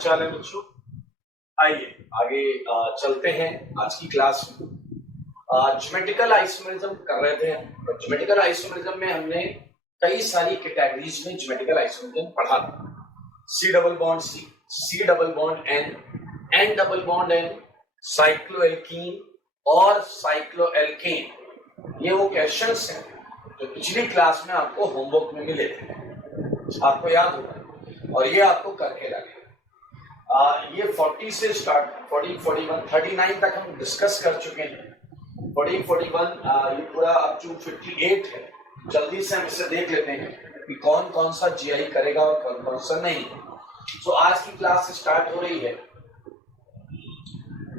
चाल है बच्चों? आइए आगे चलते हैं आज की क्लास में। ज्योमेट्रिकल आइसोमेरिज्म कर रहे थे। ज्योमेट्रिकल आइसोमेरिज्म में हमने कई सारी कैटेगरीज में ज्योमेट्रिकल आइसोमेरिज्म पढ़ा था। C double bond C, C double bond N, N double bond N, cycloalkene और साइक्लोएल्केन। ये वो क्वेश्चंस हैं जो पिछली क्लास में आपको होमवर्क में मिले थे, आपको याद होगा, और ये आपको करके रखें। ये 40 से स्टार्ट, 40, 41, 39 तक हम डिस्कस कर चुके हैं। 40, 41 ये पूरा अप टू 58 है। जल्दी से हम इसे देख लेते हैं कि कौन कौन सा जीआई करेगा और कौन कौन सा नहीं। तो आज की क्लास स्टार्ट हो रही है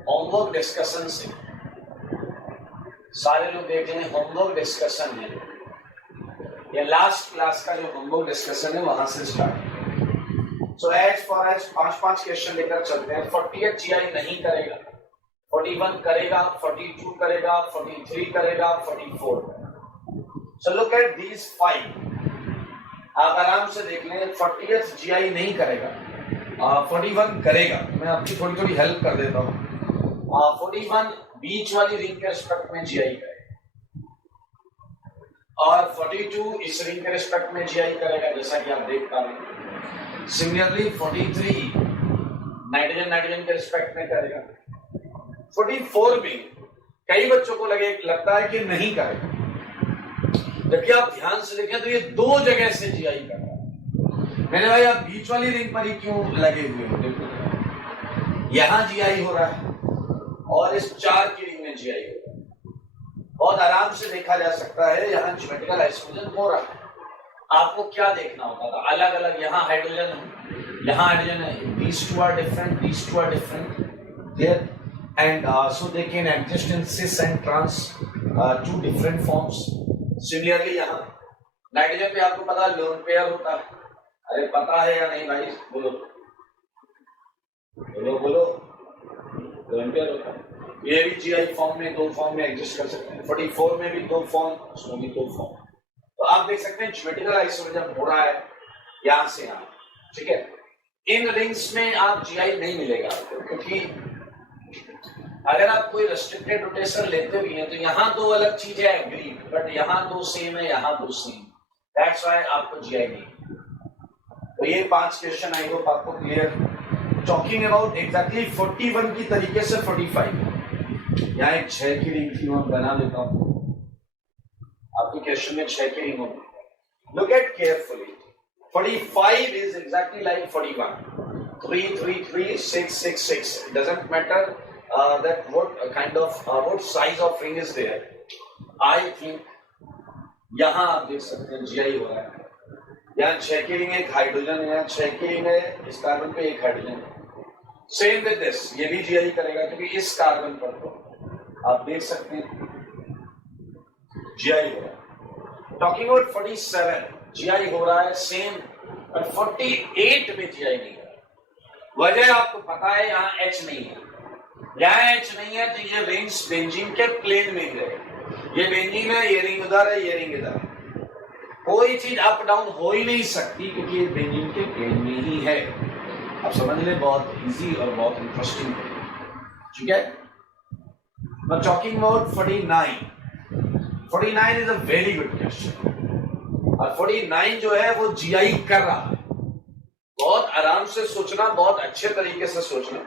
होमवर्क डिस्कशन से। सारे लोग देख लें, होमवर्क डिस्कशन है, ये लास्ट क्लास का जो होमवर्क डिस्कशन है वहां से start. So as far as 5-5 question लेकर चलते हैं। 40 जीआई नहीं करेगा, 41 करेगा, 42 करेगा, 43 करेगा, 44। So look at these 5। आप आराम से देख लें। 40th जीआई नहीं करेगा, 41 करेगा। मैं आपकी थोड़ी थोड़ी हेल्प कर देता हूँ। 41 बीच वाली रिंग के रिस्पेक्ट में जीआई करेगा और 42 इस रिंग के रिस्पेक्ट में जीआई करेगा, जैसा कि आप देख पा रहे हैं। सिमिलरली 43 नाइट्रोजन नाइट्रोजन के रिस्पेक्ट में करेगा। 44 भी कई बच्चों को लगता है कि नहीं करेगा, जबकि आप ध्यान से देखें तो ये दो जगह से जीआई कर रहा है। मैंने भाई आप बीच वाली रिंग पर ही क्यों लगे हुए हो? देखो यहां जीआई हो रहा है और इस 4 की रिंग में जीआई हो रहा है। बहुत आराम से देखा जा सकता है, यहाँ ज्योमेट्रिकल आइसोमेरिज्म हो रहा है। आपको क्या देखना होता था? अलग अलग, यहाँ हाइड्रोजन है, यहाँ हाइड्रोजन है। These two are different, these two are different there, and so they can exist in cis and trans, two different forms. Similarly यहाँ नाइट्रोजन पे आपको पता लोन पेयर होता है। अरे पता है या नहीं भाई? बोलो बोलो बोलो। लोन पेयर होता है। ये भी जीआई फॉर्म में, दो फॉर्म में एग्जिस्ट कर सकते हैं। 44 में भी दो फॉर्म, उसमें भी दो फॉर्म। तो आप देख सकते हैं ज्योमेट्रिकल आइसोमेरिज्म हो रहा है यहां से यहां, ठीक है। इन रिंग्स में आप जीआई नहीं मिलेगा आपको, क्योंकि अगर आप कोई रेस्ट्रिक्टेड रोटेशन लेते भी हैं तो यहाँ दो अलग चीजें एग्री, बट यहाँ दो सेम है, यहाँ दो सेम, दैट्स व्हाई आपको जीआई नहीं। तो ये 5 क्वेश्चन आई होप आपको क्लियर। टॉकिंग अबाउट एग्जैक्टली 41 की तरीके से 45। यहाँ एक 6 की रिंग थी, मैं बना देता हूँ। आपके क्वेश्चन में 6 की रिंग होगी। Look at carefully. 45 is exactly like 41. 3, 3, 3, 6, 6, 6. It doesn't matter that what kind of what size of ring is there. I think यहाँ आप देख सकते हैं जीआई हो रहा है। यहाँ 6 की रिंग, एक हाइड्रोजन है, यहाँ 6 की रिंग है, इस कार्बन पे एक हाइड्रोजन है। सेम विद दिस, ये भी जीआई करेगा क्योंकि इस कार्बन पर तो आप देख सकते हैं जीआई हो रहा है। टॉकिंग अबाउट 47 जीआई हो रहा है सेम, और 48 में जीआई नहीं हो रहा। वजह आपको पता है, यहाँ H नहीं है। यहाँ H नहीं है तो ये रिंग्स बेंजीन के प्लेन में ही रहेगा। ये बेंजीन है, ये रिंग उधर है, ये रिंग इधर है। कोई चीज अप डाउन हो ही नहीं सकती क्योंकि ये बेंजीन के प्लेन में ही है। आप समझ लें, बहुत इजी और बहुत इंटरेस्टिंग है, ठीक है। Now talking about 49. 49 is a very good question. और 49 जो है वो जीआई कर रहा है। बहुत आराम से सोचना, बहुत अच्छे तरीके से सोचना।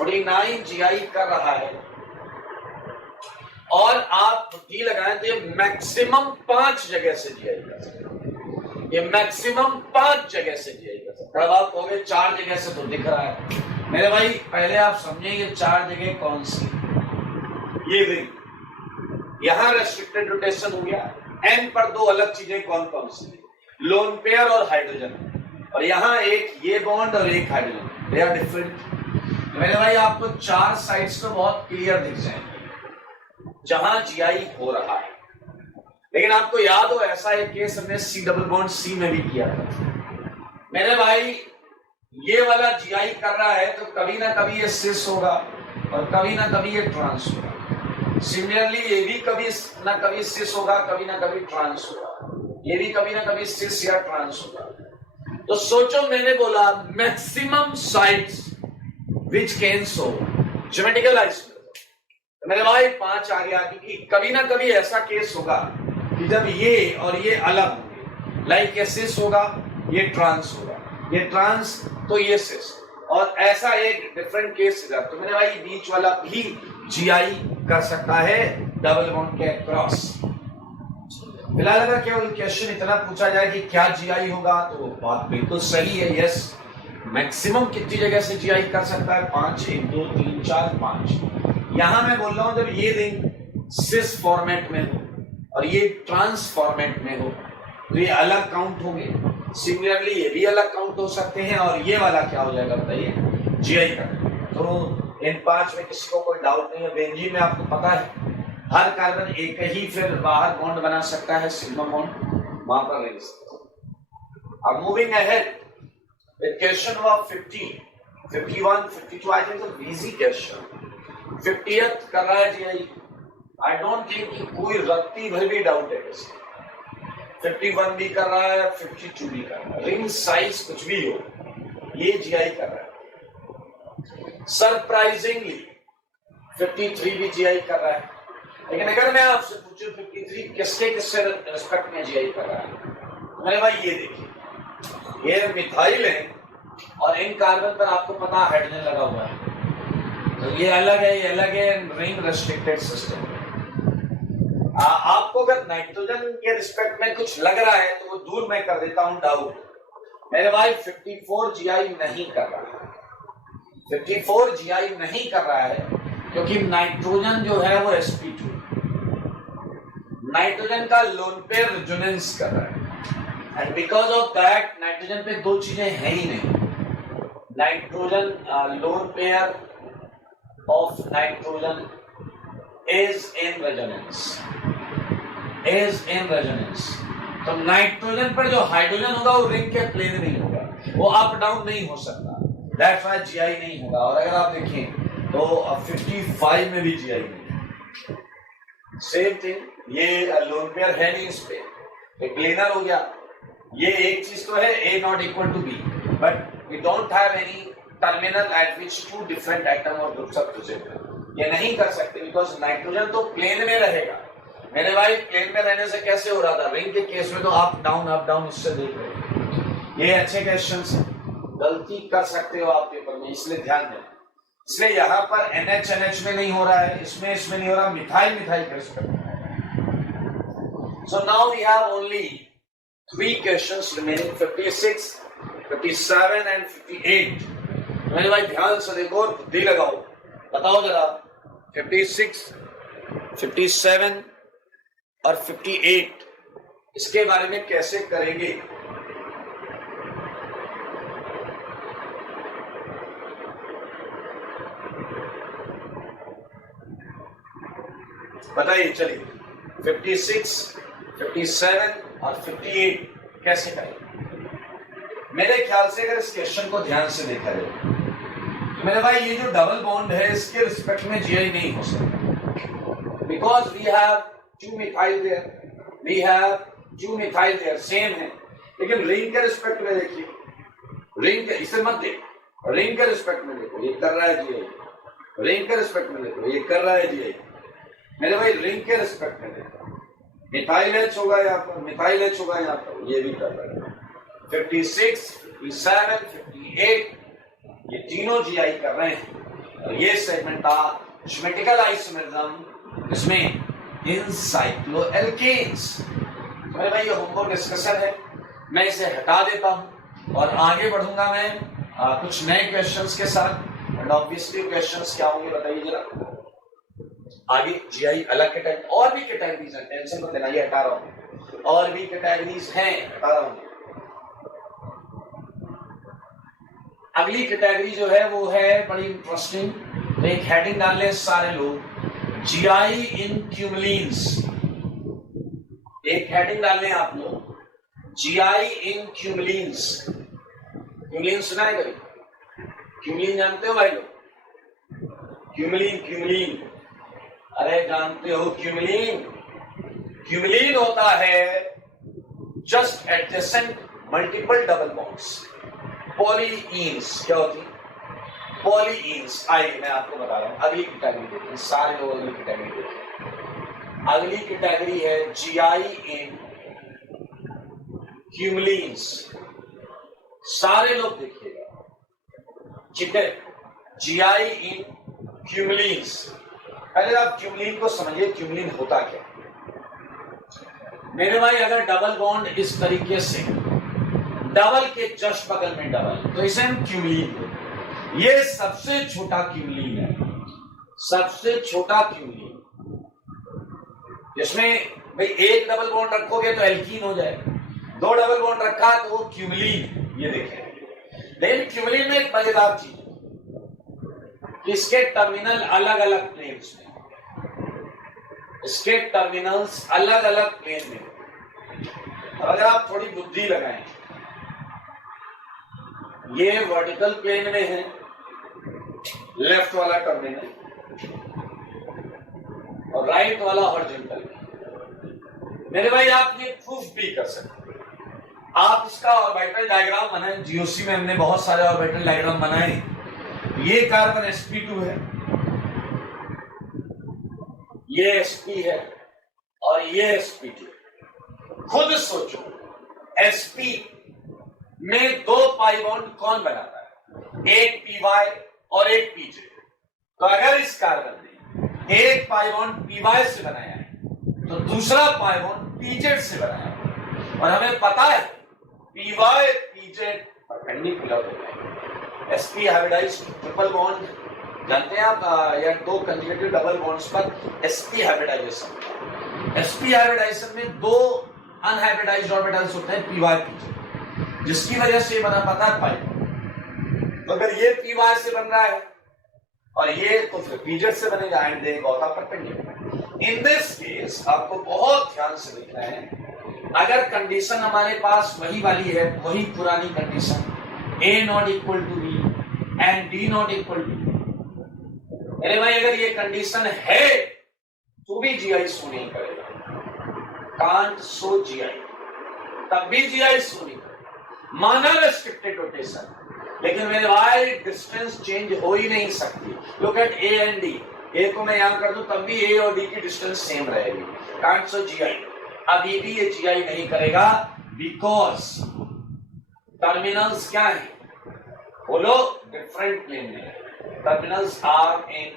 49 जीआई कर रहा है और आप बुद्धि लगाएं तो ये मैक्सिमम 5 जगह से जीआई कर सकते हैं। ये मैक्सिमम 5 जगह से जीआई कर सकते हैं। अब आप कहोगे 4 जगह से तो दिख रहा है। मेरे भाई पहले आप समझे ये 4 जगह कौन सी? ये रिंग, यहां रेस्ट्रिक्टेड रोटेशन हो गया। एन पर दो अलग चीजें कौन कौन सी? लोन पेयर और हाइड्रोजन। और यहां एक ये बॉन्ड और एक हाइड्रोजन, दे आर डिफरेंट। मेरे भाई आपको 4 साइड्स तो बहुत क्लियर दिख जाएंगे जहां जीआई हो रहा है। लेकिन आपको याद हो, ऐसा एक केस हमने सी डबल बॉन्ड सी में भी किया था। मेरे भाई ये वाला जीआई कर रहा है तो कभी ना कभी ये सिस होगा और कभी ना कभी ये ट्रांस होगा। सिमिलरली ये भी कभी ना कभी सिस होगा, कभी ना कभी ट्रांस होगा। ये भी कभी ना कभी सिस या ट्रांस होगा। तो सोचो, मैंने बोला maximum sites which can show geometrical isomerism, तो मेरे भाई 5 आ गया, क्योंकि कभी ना कभी ऐसा केस होगा कि जब ये और ये अलग होंगे, लाइक ये सिस होगा, ये ट्रांस होगा, ये ट्रांस तो ये सिस, और ऐसा एक डिफरेंट केस होगा, तो मेरे भाई बीच वाला भी जीआई कर सकता है डबल बॉन्ड के क्रॉस। फिलहाल अगर केवल क्वेश्चन इतना पूछा जाए कि क्या जीआई होगा, तो बात बिल्कुल सही है, यस। मैक्सिमम कितनी जगह से जीआई कर सकता है? 5, 1, 2, 3, 4, 5। यहां मैं बोल रहा हूं जब ये रिंग सिस फॉर्मेट में हो और ये ट्रांस फॉर्मेट में हो तो ये अलग काउंट होंगे। सिमिलरली ये भी अलग काउंट हो सकते हैं, और ये वाला क्या हो जाएगा बताइए? जीआई का। तो इन 5 में किसी को कोई डाउट नहीं है। बेंजीन में आपको पता है हर कार्बन एक ही फिर बाहर बॉन्ड बना सकता है, सिग्मा बॉन्ड, वहां पर रह सकता है। अब moving ahead with question of 50, 51, 52, I think it's an easy question. 50th कर रहा है जी, I don't think कि कोई रत्ती भर भी डाउट है इसमें। 51 भी कर रहा है, 52 भी कर रहा है, रिंग साइज कुछ भी हो, ये जीआई कर रहा है। सरप्राइजिंगली 53 भी जीआई कर रहा है। लेकिन अगर मैं आपसे पूछूं 53 किसके किससे रिस्पेक्ट में जीआई कर रहा है, मेरे भाई ये देखिए, ये मिथाइल है और इन कार्बन पर आपको पता हाइड्रोजन लगा हुआ है, तो ये अलग है, ये अलग है, रिंग रेस्ट्रिक्टेड सिस्टम। आपको अगर नाइट्रोजन के रिस्पेक्ट में कुछ लग रहा है तो वो दूर मैं कर देता हूं डाउट। मेरे भाई 54 जीआई नहीं कर रहा है, 54 जीआई नहीं कर रहा है क्योंकि नाइट्रोजन जो है वो sp2, नाइट्रोजन का लोन पेयर रेजोनेंस कर रहा है, and because of that nitrogen पे दो चीजें हैं ही नहीं। Nitrogen lone pair of nitrogen is in resonance, is in resonance. तो नाइट्रोजन पर जो हाइड्रोजन होगा वो रिंग के प्लेन नहीं होगा, वो अप डाउन नहीं हो सकता, दैट्स व्हाई जीआई नहीं होगा। और अगर आप देखें तो 55 में भी जीआई नहीं, सेम थिंग, ये लोन पेयर है नहीं, इस पे प्लेनर हो गया। ये एक चीज तो है A not equal to B, but we don't have any terminal at which two different atom or groups are present. ये नहीं कर सकते बिकॉज नाइट्रोजन तो प्लेन में रहेगा। मेरे भाई प्लेन में रहने से कैसे हो रहा था? रिंग के केस में तो अप डाउन इससे देख रहे हैं। ये अच्छे क्वेश्चंस हैं, गलती कर सकते हो आप पेपर में, इसलिए ध्यान दें। इसलिए यहाँ पर NH में नहीं हो रहा है, इसमें नहीं हो रहा, मिथाइल के रिस्पेक्ट में। So now we have only 3 questions remaining, 56, 57 and 58. मेरे भाई ध्यान से देखो, बुद्धि लगाओ, बताओ जरा 56, 57 और 58 इसके बारे में कैसे करेंगे? बताइए, चलिए 56, 57 और 58 कैसे करें? मेरे ख्याल से अगर इस क्वेश्चन को ध्यान से देखा जाए तो मेरे भाई ये जो डबल बॉन्ड है इसके रिस्पेक्ट में जीआई नहीं हो सकता, because we have 2 methyl there, we have 2 methyl there, same है। लेकिन रिंग के रिस्पेक्ट में देखिए, रिंग के, इसे मत देखो, रिंग के रिस्पेक्ट में देखो, ये कर रहा है जीआई, रिंग के रिस्पेक्ट में देखो, ये कर रहा है जीआई। मेरे भाई रिंग के रिस्पेक्ट में देखो, मिथाइल H होगा यहाँ पर, मिथाइल H होगा यहाँ पर, ये भी कर रहा है। 56, 57, 58 ये तीनों जीआई कर रहे हैं। और ये सेगमेंट था ज्योमेट्रिकल आइसोमेरिज्म, इसमें इन साइक्लोएल्केन्स। मेरे भाई ये होमवर्क डिस्कशन है, मैं इसे हटा देता हूं और आगे बढ़ूंगा मैं कुछ नए क्वेश्चंस के साथ। एंड ऑब्वियसली क्वेश्चंस क्या होंगे बताइए जरा आगे। जीआई अलग कैटेगरी, और भी कैटेगरीज हैं, टेंशन मत लेना, ये हटा रहा हूं, और भी कैटेगरीज हैं, हटा रहा हूं। अगली कैटेगरी जो है वो है बड़ी इंटरेस्टिंग, एक हेडिंग डाल ले सारे लोग, जीआई इन क्यूमुलिन्स। एक हेडिंग डाल लें आप लोग, जीआई इन क्यूमुलिन्स। क्यूमुलिन सुना है कभी? क्यूमुलिन जानते हो भाई लोग? क्यूमुलिन, अरे जानते हो क्यूमुलिन? क्यूमुलिन होता है just adjacent multiple double bonds, polyenes क्या होती है? पॉलीइन्स। आइए मैं आपको बता रहा हूं, अगली कैटेगरी देखते हैं, सारे लोग अगली कैटेगरी देखते हैं। अगली कैटेगरी है जीआई इन क्यूमुलिन्स। सारे लोग देखिएगा, ठीक है? जीआई इन क्यूमुलिन्स। पहले आप क्यूमुलिन को समझिए, क्यूमुलिन होता क्या? मेरे भाई अगर डबल बॉन्ड इस तरीके से, डबल के जस्ट बगल में डबल, तो इसे हम क्यूमुलिन बोलते हैं। ये सबसे छोटा क्यूमुलिन है, सबसे छोटा क्यूमुलिन, जिसमें भाई एक डबल बॉन्ड रखोगे तो एल्कीन हो जाएगा, दो डबल बॉन्ड रखा तो वो क्यूमुलिन। ये देखें, लेकिन क्यूमुलिन में एक मजेदार चीज, इसके टर्मिनल अलग अलग प्लेन्स में, इसके टर्मिनल्स अलग अलग प्लेन में। अगर आप थोड़ी बुद्धि लगाएं, ये वर्टिकल प्लेन में है लेफ्ट वाला टर्मिनल, और राइट वाला हॉरिजॉन्टल। मेरे भाई आप ये प्रूफ भी कर सकते हैं, आप इसका ऑर्बिटल डायग्राम बनाएं। जीओसी में हमने बहुत सारे ऑर्बिटल डायग्राम बनाए। ये कार्बन sp2 है, ये sp है, और ये sp2। खुद सोचो, sp में दो पाई बॉन्ड कौन बनाता है? एक py और एक pj। तो अगर इस कार्बन ने एक पाई बॉन्ड py से बनाया है, तो दूसरा पाई बॉन्ड pz से बनाया है, और हमें पता है py pz परपेंडिकुलर होता है। sp हाइब्रिडाइज्ड ट्रिपल बॉन्ड जानते हैं आप, या दो कंजुगेटिव डबल बॉन्ड्स पर sp हाइब्रिडाइजेशन। sp हाइब्रिडाइजेशन में दो अनहाइब्रिडाइज्ड ऑर्बिटल्स होते हैं py pz, जिसकी वजह से बना पता है पाई। तो अगर ये py से बन रहा है और ये तो फिर pz से बनेगा, and they both are perpendicular. In this case आपको बहुत ध्यान से देखना है, अगर कंडीशन हमारे पास वही वाली है, वही पुरानी condition, a not equal to b and d not equal to, अरे भाई अगर ये कंडीशन है तो भी GI शो नहीं करेगा, कांट शो GI, तब भी GI शो नहीं करेगा, माना रेस्ट्रिक्टेड रोटेशन। लेकिन मेरे भाई डिस्टेंस चेंज हो ही नहीं सकती। Look at a and d, a को मैं यहां कर दूं तब भी a और d की डिस्टेंस सेम रहेगी, कांट शो GI। अभी भी ये GI नहीं करेगा, बिकॉज टर्मिनल्स क्या है? बोलो, डिफरेंट प्लेन में, terminals are in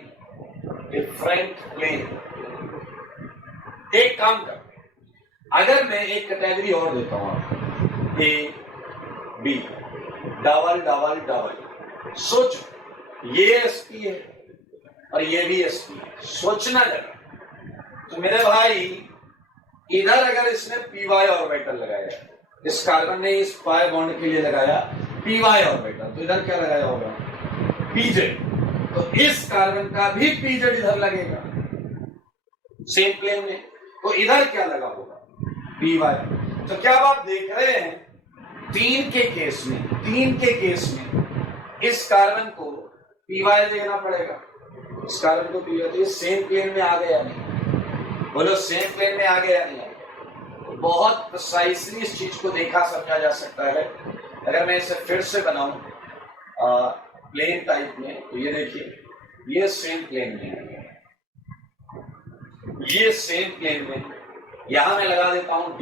different plane. एक काम कर, अगर मैं एक कैटेगरी और देता हूं आपको, A B, double double double, सोचो ये sp है और ये भी sp है, सोचना जरा। तो मेरे भाई इधर अगर इसने py ऑर्बिटल लगाया, इस कार्बन ने इस पाई बॉन्ड के लिए लगाया py ऑर्बिटल, तो इधर क्या लगाया होगा? pz। तो इस कार्बन का भी pz इधर लगेगा सेम प्लेन में, तो इधर क्या लगा होगा? py। तो क्या आप देख रहे हैं, तीन के केस में इस कार्बन को py देना पड़ेगा, इस कार्बन को py, तो ये सेम प्लेन में आ गया नहीं? बोलो, सेम प्लेन में आ गया नहीं? बहुत प्रिसाइसली इस चीज को देखा समझा जा सकता है। अगर मैं इसे फिर से बनाऊं प्लेन टाइप में, तो ये देखिए, ये सेम प्लेन में है, ये सेम प्लेन में, यहां मैं लगा देता हूं d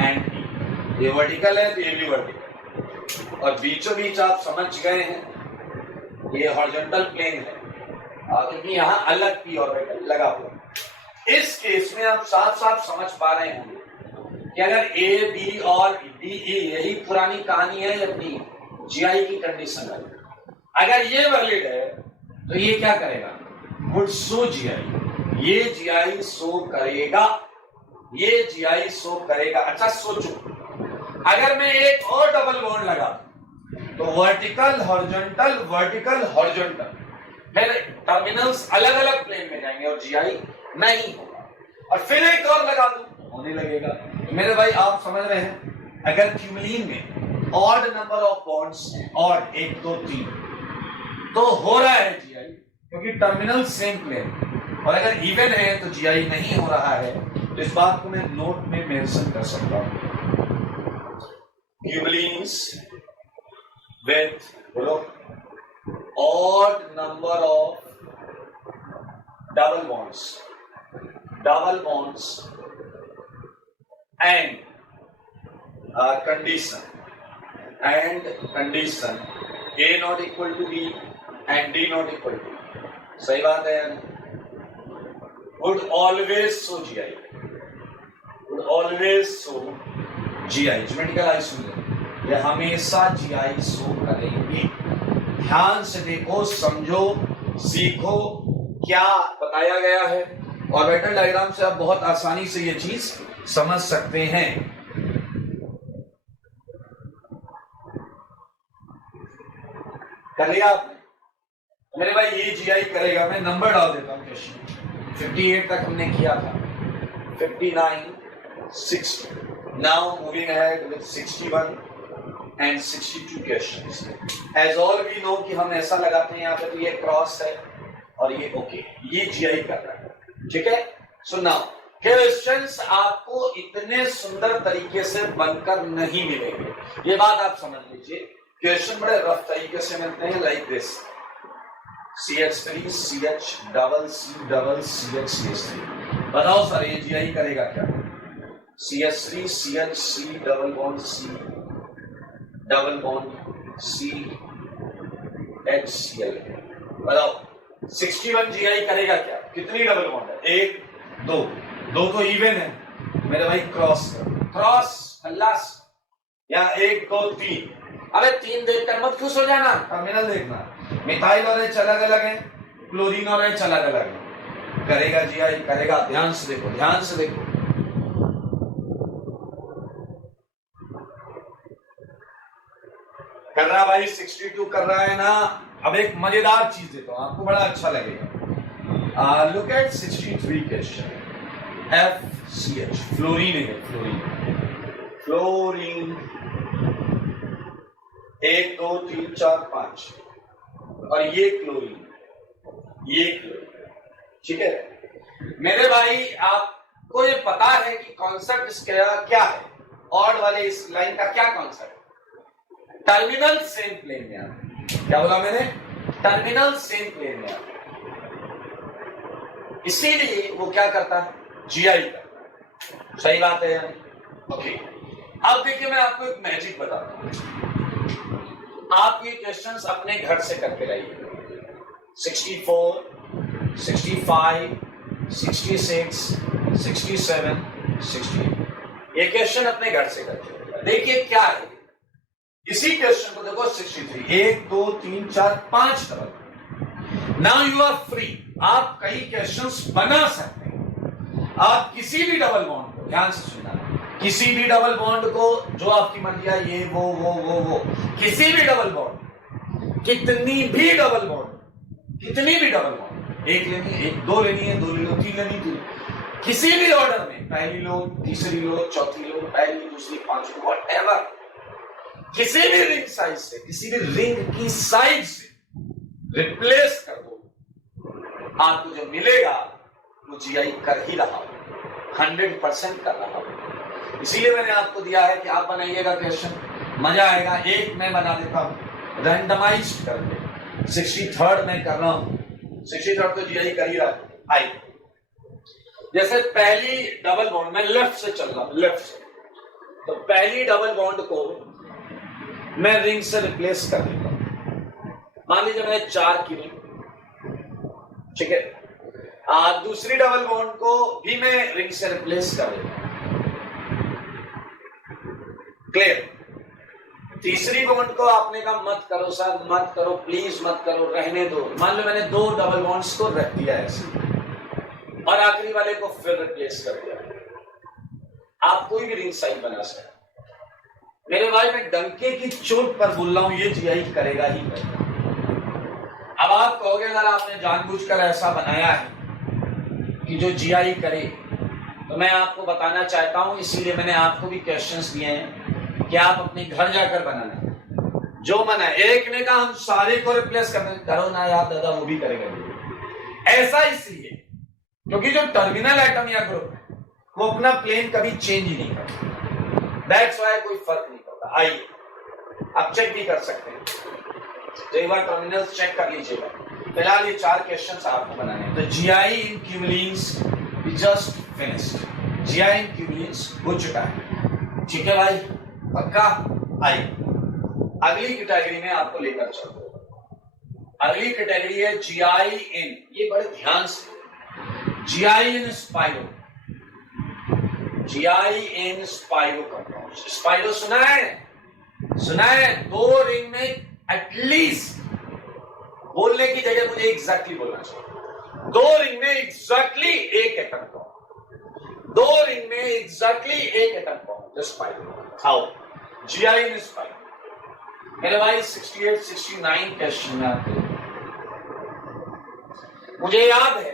एंड e, ये वर्टिकल है तो ये भी वर्टिकल, और बीचों बीच आप समझ गए हैं ये हॉरिजॉन्टल प्लेन है, क्योंकि यहां अलग p ऑर्बिटल लगा हुआ है। इस केस में आप साफ साफ समझ पा रहे होंगे कि अगर a b और d e यही पुरानी कहानी है अपनी GI की कंडीशन है, अगर ये वैलिड है तो ये क्या करेगा? वुड शो GI, ये GI शो करेगा, ये GI शो करेगा। अच्छा सोचो, अगर मैं एक और डबल बॉन्ड लगा तो वर्टिकल हॉरिजॉन्टल, वर्टिकल हॉरिजॉन्टल, फिर टर्मिनल्स अलग अलग प्लेन में जाएंगे और GI नहीं होगा, और फिर एक और लगा दूं होने लगेगा। तो मेरे भाई आप समझ रहे हैं, अगर क्यूमुलिन में ऑड नंबर ऑफ बॉन्ड्स हैं, ऑड 1 2 3, तो हो रहा है GI, क्योंकि टर्मिनल सेम प्लेन, और अगर इवन है तो GI नहीं हो रहा है। तो इस बात को मैं नोट में मेंशन कर सकता हूं। Tubulins with odd number of double bonds and condition A not equal to B and D not equal to B. सही बात है यार. Would always show GI. Geometrical isomer ये हमेशा GI शो करेंगे. ध्यान से देखो, समझो, सीखो क्या बताया गया है. ऑर्बिटल डायग्राम से आप बहुत आसानी से ये चीज समझ सकते हैं. कर लिया आपने? मेरे भाई ये GI करेगा. मैं नंबर डाल देता हूं. क्वेश्चन 58 तक हमने किया था. 59, 60. Now moving ahead with 61 and 62 questions. As all we know कि हम ऐसा लगाते हैं यहाँ पे, तो ये क्रॉस है और ये ओके. ये GI कर रहा है. ठीक है. So now क्वेश्चंस आपको इतने सुंदर तरीके से बनकर नहीं मिलेंगे. ये बात आप समझ लीजिए. क्वेश्चन बड़े रफ तरीके से मिलते हैं. Like this CH3 CH double C double CH CH3. बताओ सर ये GI करेगा क्या? CH3 CH C double bond C double bond C HCl. बताओ 61 GI करेगा क्या? कितनी डबल बॉन्ड है? 1 2 2 तो इवन है मेरे भाई. क्रॉस खल्लास. या 1 2 3. अबे 3 देखकर मत खुश हो जाना. टर्मिनल देखना. मिथाइल और H अलग अलग है, क्लोरीन और H अलग अलग है. करेगा GI करेगा. ध्यान से देखो. कर रहा भाई. 62 कर रहा है ना. अब एक मजेदार चीज देता हूं आपको, बड़ा अच्छा लगेगा. Look at 63 question. FCH fluorine है. फ्लोरीन 1 2 3 4 5 और ये क्लोरीन. ठीक है मेरे भाई. आपको ये पता है कि कॉन्सेप्ट इसका क्या है? ऑड वाले इस लाइन का क्या कॉन्सेप्ट? टर्मिनल सेम प्लेन में आना. क्या बोला मैंने? टर्मिनल सेम प्लेन में आना. इसीलिए वो क्या करता है? GI करता है. सही बात है यार. ओके. अब देखिए मैं आपको एक मैजिक बताता हूं. आप ये क्वेश्चंस अपने घर से करके लाइए. 64 65 66 67 68. ये क्वेश्चन अपने घर से करके देखिए क्या है. इसी क्वेश्चन को देखो. 63 1 2 3 4 5 double. Now you are free. आप कई क्वेश्चंस बना सकते हैं. आप किसी भी डबल बॉन्ड को, ध्यान से सुनना, किसी भी डबल बॉन्ड को जो आपकी मर्जी है, ये वो किसी भी डबल बॉन्ड, कितनी भी डबल बॉन्ड, एक लेनी है, 1 2 लेनी है, 2 ले लो, 3 लेनी, 3 किसी भी ऑर्डर में, पहली लो, तीसरी लो, चौथी लो, पहली दूसरी पांचवी, व्हाटएवर, किसी भी रिंग साइज से, किसी भी रिंग की साइज से रिप्लेस कर दो, आपको जो मिलेगा वो GI कर ही रहा हो, 100% कर रहा हो. इसीलिए मैंने आपको दिया है कि आप बनाइएगा क्वेश्चन, मजा आएगा. एक मैं बना देता हूं रैंडमाइज करके. 63rd मैं कर रहा हूं. 63rd तो GI कर ही रहा है. आई जैसे पहली डबल बॉन्ड, मैं लेफ्ट से चल रहा हूं, लेफ्ट से, तो पहली डबल बॉन्ड को मैं रिंग से रिप्लेस कर देता हूं. मान लीजिए मैंने 4 की रिंग, ठीक है. दूसरी डबल बॉन्ड को भी मैं रिंग से रिप्लेस कर देता हूं. क्लियर. तीसरी बॉन्ड को आपने कहा मत करो सर, मत करो, प्लीज मत करो, रहने दो. मान लो मैंने 2 डबल बॉन्ड्स को रख दिया ऐसे और आखिरी वाले को फिर रिप्लेस कर दिया. आप कोई भी रिंग साइज बना सकते. मेरे भाई मैं डंके की चोट पर बोल रहा हूं, ये GI करेगा ही करेगा. अब आप कहोगे अगर आपने जानबूझकर ऐसा बनाया है कि जो GI करे, तो मैं आपको बताना चाहता हूं, इसीलिए मैंने आपको भी क्वेश्चंस दिए हैं कि आप अपने घर जाकर बनाना. जो मना एक ने कहा हम सारे को रिप्लेस करना, करो ना यार दादा, वो भी करेगा. ऐसा इसलिए क्योंकि जो टर्मिनल एटम या ग्रुप है वो अपना प्लेन कभी चेंज ही नहीं करता. दैट्स व्हाई कोई फर्क नहीं पड़ता. आइए आप चेक भी कर सकते हैं, तो एक बार टर्मिनल्स चेक कर लीजिएगा। फिलहाल ये 4 क्वेश्चंस आपको बनाने हैं। तो जीआई इन क्यूबुलिन्स जस्ट फिनिश्ड, जीआई इन क्यूबुलिन्स हो चुका है, ठीक है भाई, पक्का। आइए अगली कैटेगरी में आपको लेकर चलते हैं। अगली कैटेगरी है जीआई इन, ये बड़े ध्यान से, जीआई इन स्पाइरो, जीआई इन स्पाइरो कंपाउंड। स्पाइरो सुना है? सुना है? 2 रिंग में एटलीस्ट, बोलने की जगह मुझे एग्जैक्टली बोलना चाहिए, 2 रिंग में एग्जैक्टली एक एटम बॉम्ब, 2 रिंग में एग्जैक्टली एक एटम बॉम्ब स्पाइरो। आओ जीआई इन स्पाइरो मेरे भाई 68 69 क्वेश्चन में आते हैं। मुझे याद है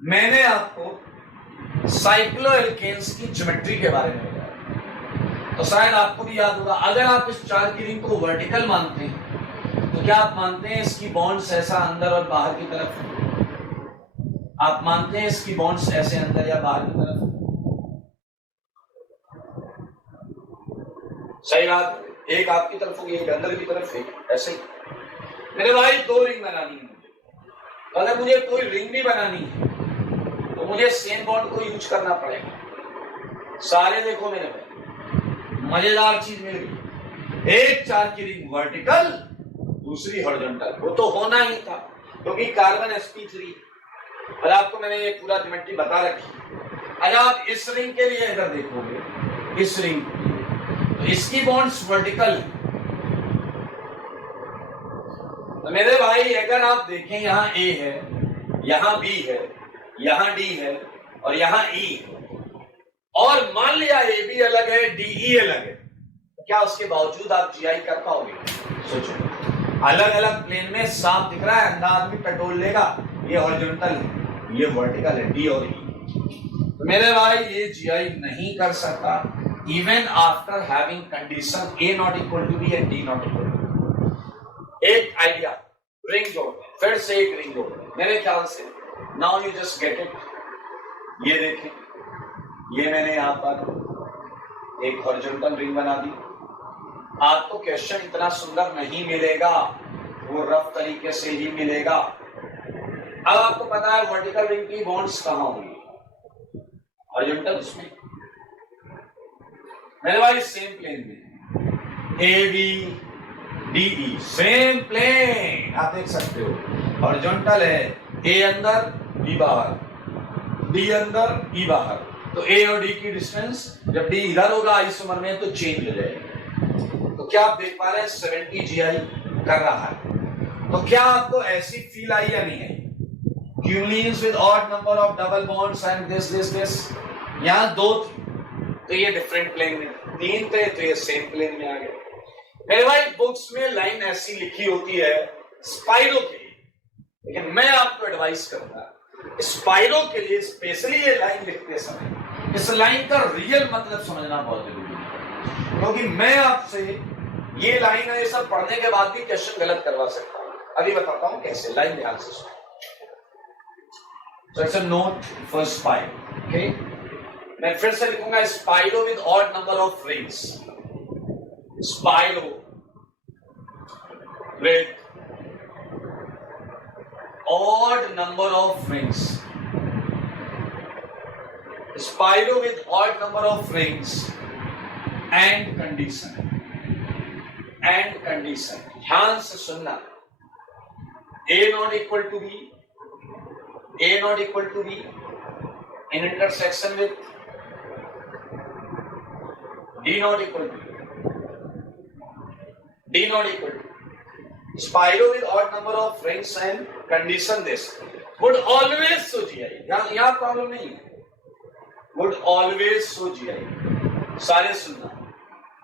मैंने आपको साइक्लोएल्केन्स की ज्योमेट्री के बारे में बताया, तो शायद आपको भी याद होगा। अगर आप इस 4 की रिंग को वर्टिकल मानते हैं तो क्या आप मानते हैं इसकी बॉन्ड्स ऐसा अंदर और बाहर की तरफ? आप मानते हैं इसकी बॉन्ड्स ऐसे अंदर या बाहर की तरफ? सही बात, एक आपकी तरफ होगी, एक अंदर की तरफ, एक ऐसे ही। मेरे भाई 2 रिंग बनानी है, अगर मुझे कोई रिंग भी बनानी है तो मुझे सेम बॉन्ड को यूज करना पड़ेगा। सारे देखो मेरे भाई, मजेदार चीज मिल गई, एक 4 की रिंग वर्टिकल, दूसरी हॉरिजॉन्टल। वो तो होना ही था क्योंकि कार्बन sp3, और आपको मैंने ये पूरा ज्योमेट्री बता रखी। अगर आप इस रिंग के लिए अगर देखोगे, इस रिंग तो इसकी बॉन्ड्स वर्टिकल है। तो मेरे भाई अगर आप देखें, यहां A है, यहां B है, यहां D है और यहां E है, और मान लिया AB अलग है, DE अलग है, तो क्या उसके बावजूद आप जीआई कर पाओगे? सोचो, अलग अलग प्लेन में साफ दिख रहा है, अंधा आदमी टटोल लेगा, ये हॉरिजॉन्टल है, ये वर्टिकल है, D और E। तो मेरे भाई ये जीआई नहीं कर सकता, even after having condition A not equal to B and D not equal to. एक आइडिया, रिंग जोड़, फिर से एक रिंग जोड़, मेरे ख्याल से now you just get it. ये देखें, ये मैंने यहां पर एक हॉरिजॉन्टल रिंग बना दी। आपको क्वेश्चन इतना सुंदर नहीं मिलेगा, वो रफ तरीके से ही मिलेगा। अब आपको पता है वर्टिकल रिंग की बॉन्ड्स कहां होंगी? हॉरिजॉन्टल उसमें। मेरे भाई सेम प्लेन में AB DE सेम प्लेन, आप देख सकते हो, हॉरिजॉन्टल है, A अंदर B बाहर, D अंदर E बाहर, तो A और D की डिस्टेंस जब D इधर होगा आइसोमर में तो चेंज हो जाएगी। तो क्या आप देख पा रहे हैं 70 जीआई कर रहा है। तो क्या आपको ऐसी फील आई या नहीं है? Cumulenes with odd number of double bonds and this यहां 2 तो ये डिफरेंट प्लेन में, 3 थे तो ये सेम प्लेन में आ गए। मेरे भाई बुक्स में लाइन ऐसी लिखी होती है स्पाइरो के लिए, लेकिन मैं आपको एडवाइस करूंगा स्पाइरो के लिए स्पेशली ये लाइन लिखते समय इस लाइन का रियल मतलब समझना बहुत जरूरी है, क्योंकि मैं आपसे ये लाइन है, ये सब पढ़ने के बाद भी क्वेश्चन गलत करवा सकता हूं। अभी बताता हूं कैसे, लाइन ध्यान से सुनो। So it's a note for spiro, okay? मैं फिर से लिखूंगा spiro with odd number of rings, spiro with odd number of rings, spiro with odd number of rings and condition, and condition ध्यान से सुनना। A not equal to B, A not equal to B in intersection with D not equal to B, D not equal to spiro with odd number of rings and condition this would always show GI। यहाँ problem नहीं है, would always show GI। सारे सुनना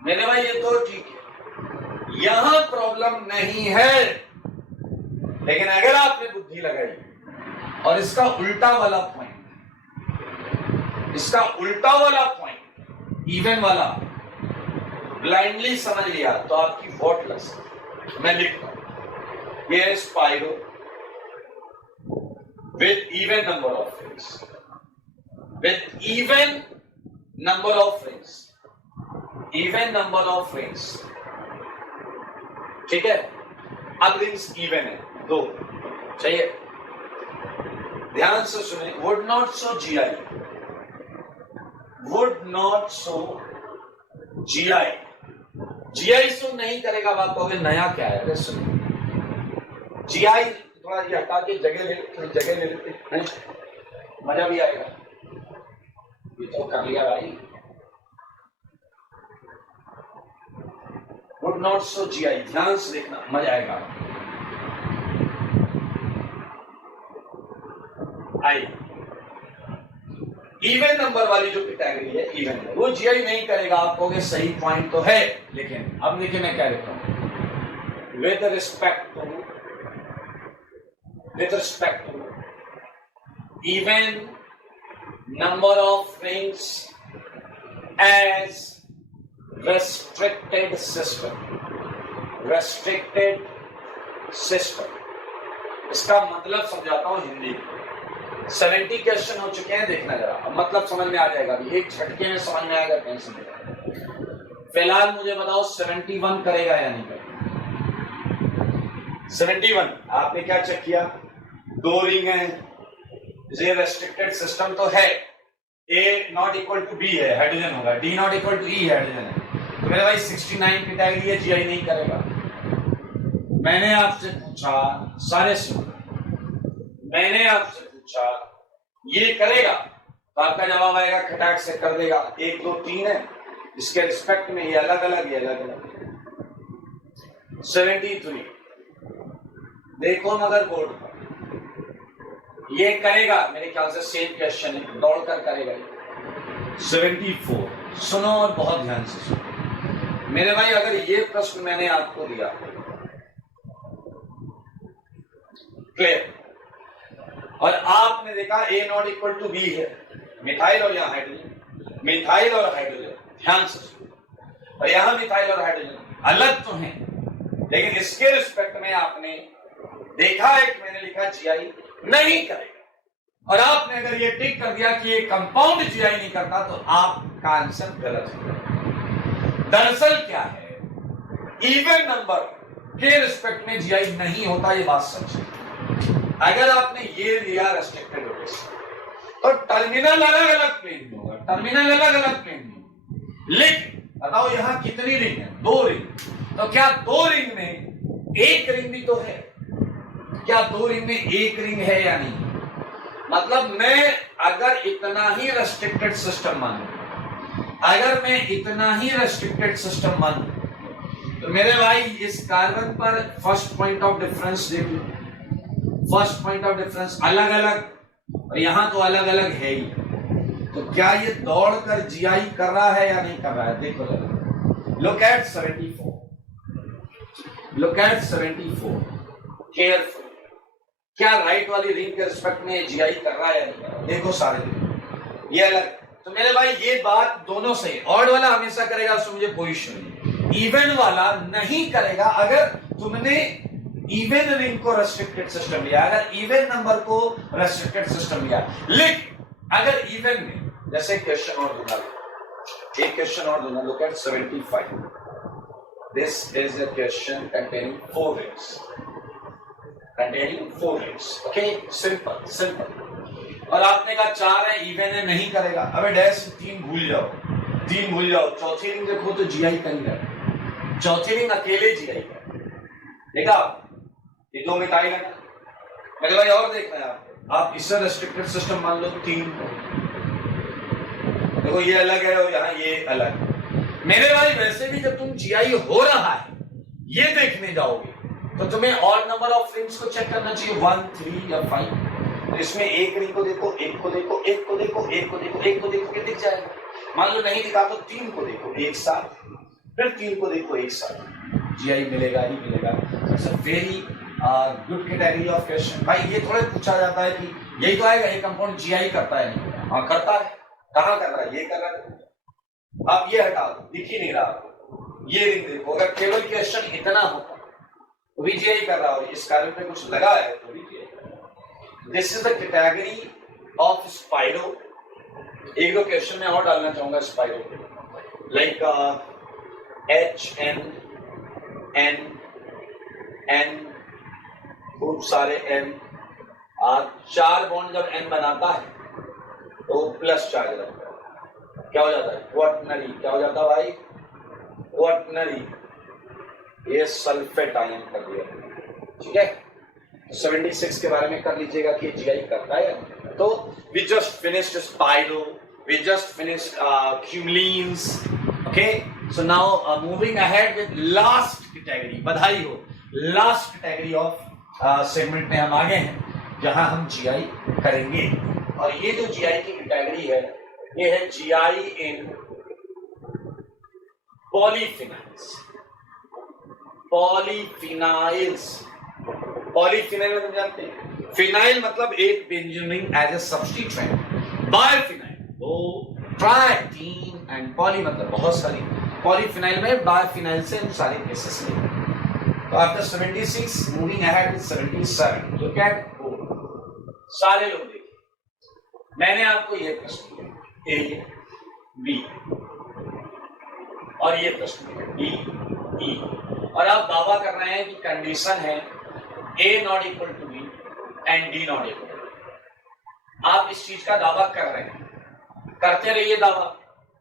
मेरे भाई, ये तो ठीक है, यहां प्रॉब्लम नहीं है, लेकिन अगर आपने बुद्धि लगाई और इसका उल्टा वाला पॉइंट, इसका उल्टा वाला पॉइंट इवन वाला ब्लाइंडली समझ लिया तो आपकी वोट लग सकती। मैं लिखता हूं, ये spiro with even number of rings, with even number of rings even number of rings, ठीक है। अब रिंग्स इवन है, 2 चाहिए। ध्यान से सुने, would not so GI, would not so GI, GI सो नहीं करेगा। आप कहोगे नया क्या है? अरे सुनो, GI थोड़ा ये हटा के जगह ले लेते हैं, मजा भी आएगा। ये तो कर लिया भाई। वुड नॉट सो GI, ध्यान से देखना, मजा आएगा। आई इवन नंबर वाली जो कैटेगरी है, इवन है, वो GI नहीं करेगा। आप कहोगे सही पॉइंट तो है, लेकिन अब देखिए मैं क्या लिखता हूं, with respect to even number of rings as restricted system, restricted system। इसका मतलब समझाता हूं हिंदी में। 70 क्वेश्चन हो चुके हैं, देखना जरा, अब मतलब समझ में आ जाएगा। अभी एक झटके में समझ में आएगा, टेंशन नहीं लेना। फिलहाल मुझे बताओ 71 करेगा या नहीं करेगा? 71 आपने क्या चेक किया? 2 रिंग है, ये रेस्ट्रिक्टेड सिस्टम तो है, A not equal to B है, हाइड्रोजन होगा, D not equal to E है, हाइड्रोजन है। तो मेरे भाई 69 कैटेगरी है, GI नहीं करेगा। मैंने आपसे पूछा, सारे सुन, मैंने आपसे पूछा ये करेगा, तो आपका जवाब आएगा खटाक से कर देगा। 1 2 3 है, इसके रिस्पेक्ट में ये अलग अलग, ये अलग अलग। 73 देखो मगर बोर्ड पर, ये करेगा मेरे ख्याल से, सेम क्वेश्चन है, दौड़ कर करेगा। 74 सुनो और बहुत ध्यान से सुनो मेरे भाई, अगर ये प्रश्न मैंने आपको दिया, क्लियर, और आपने देखा A not equal to B है, मिथाइल और यहाँ हाइड्रोजन, मिथाइल और हाइड्रोजन, ध्यान से सुनो, और यहाँ मिथाइल और हाइड्रोजन अलग तो हैं, लेकिन इसके रिस्पेक्ट में आपने देखा एक मैंने लिखा GI नहीं करेगा, और आपने अगर ये टिक कर दिया कि ये कंपाउंड GI नहीं करता, तो आपका आंसर गलत है। दरअसल क्या है, इवन नंबर के रिस्पेक्ट में GI नहीं होता, ये बात सच है। अगर आपने ये लिया रेस्ट्रिक्टेड रोटेशन, तो टर्मिनल अलग अलग प्लेन में होगा, टर्मिनल अलग अलग प्लेन में। लेकिन बताओ यहां कितनी रिंग है? 2 रिंग। तो क्या 2 रिंग में एक रिंग भी तो है? क्या 2 रिंग में एक रिंग है या नहीं? मतलब मैं अगर इतना ही रेस्ट्रिक्टेड सिस्टम मानूं, अगर मैं इतना ही रेस्ट्रिक्टेड सिस्टम मानूं, तो मेरे भाई इस कार्बन पर फर्स्ट पॉइंट ऑफ डिफरेंस देख लो, फर्स्ट पॉइंट ऑफ डिफरेंस अलग अलग, और यहां तो अलग अलग है ही। तो क्या ये दौड़कर GI कर रहा है या नहीं कर रहा है? देखो जरा, look at 74, look at 74 careful. क्या राइट वाली रिंग के रिस्पेक्ट में GI कर रहा है या नहीं कर रहा है? देखो सारे रिंग ये अलग। तो मेरे भाई ये बात दोनों सही, ऑड वाला हमेशा करेगा, उसमें मुझे कोई इश्यू नहीं, इवन वाला नहीं करेगा। अगर तुमने इवन रिंग को रेस्ट्रिक्टेड सिस्टम लिया, अगर इवन नंबर को रेस्ट्रिक्टेड सिस्टम लिया, लेकिन अगर इवन में, जैसे क्वेश्चन और दूंगा, एक क्वेश्चन और दूंगा, look at 75, this is a question containing 4 rings, containing 4 rings, okay, simple simple. और आपने कहा 4 है, इवन है, नहीं करेगा। अबे डैश 3 भूल जाओ, 3 भूल जाओ। चौथी रिंग देखो तो GI करेगा, चौथी रिंग अकेले GI करेगा। देखा ये 2 मिथाइल है ना, मेरे भाई और देखना है आपको, आप इससे रेस्ट्रिक्टेड सिस्टम मान लो 3 को, देखो ये अलग है और यहाँ ये अलग। मेरे भाई वैसे भी जब तुम GI हो रहा है ये देखने जाओगे, तो तुम्हें ऑड नंबर ऑफ रिंग्स को चेक करना चाहिए, 1 3 या 5। तो इसमें एक रिंग को देखो, एक को देखो, एक को देखो, एक को देखो, एक को देखो के दिख जाएगा। मान लो नहीं दिखा तो 3 को देखो एक साथ, फिर 3 को देखो एक साथ, GI मिलेगा ही मिलेगा। It's a very good category of question. भाई ये थोड़ा पूछा जाता है कि यही तो आएगा, ये कंपाउंड GI करता है नहीं? हाँ करता है। कहाँ कर रहा है? ये कर रहा है। आप ये हटा दो, दिख ही नहीं रहा। ये रिंग देखो, अगर केवल क्वेश्चन इतना होता तो भी GI कर रहा हो, इस कार्य पे कुछ लगा है तो भी GI कर रहा है। This is the category of spiro. एक दो क्वेश्चन में और डालना चाहूंगा spiro, like H N N N खूब सारे N और 4 बॉन्ड जब N बनाता है तो प्लस चार्ज रहता है, क्या हो जाता है? क्वाटनरी। क्या हो जाता है भाई? क्वाटनरी। ये सल्फेट आयन कर दिया, ठीक है। 76 के बारे में कर लीजिएगा कि जीआई करता है। तो we just finished spiro, we just finished cumulenes, okay. So now moving ahead with last category. बधाई हो, लास्ट कैटेगरी ऑफ सेगमेंट में हम आगे हैं जहां हम जीआई करेंगे। और ये जो जीआई की कैटेगरी है ये है जीआई इन पॉलीफिनाइल्स। पॉलीफिनाइल्स, पॉलीफिनाइल मतलब जानते हैं, फिनाइल मतलब एक बेंजीन एज ए सब्स्टिट्यूएंट, बायोफिनाइल दो, ट्राई, तीन, एंड पॉली मतलब बहुत सारी। पॉलीफिनाइल में बायोफिनाइल से हम सारे केसेस लेंगे। तो after 76 moving ahead with 77, look at सारे लोग देखिए, मैंने आपको ये प्रश्न दिया ए बी और ये प्रश्न डी ई, और आप दावा कर रहे हैं कि कंडीशन है A not equal to B and D not equal to B. आप इस चीज का दावा कर रहे हैं, करते रहिए दावा।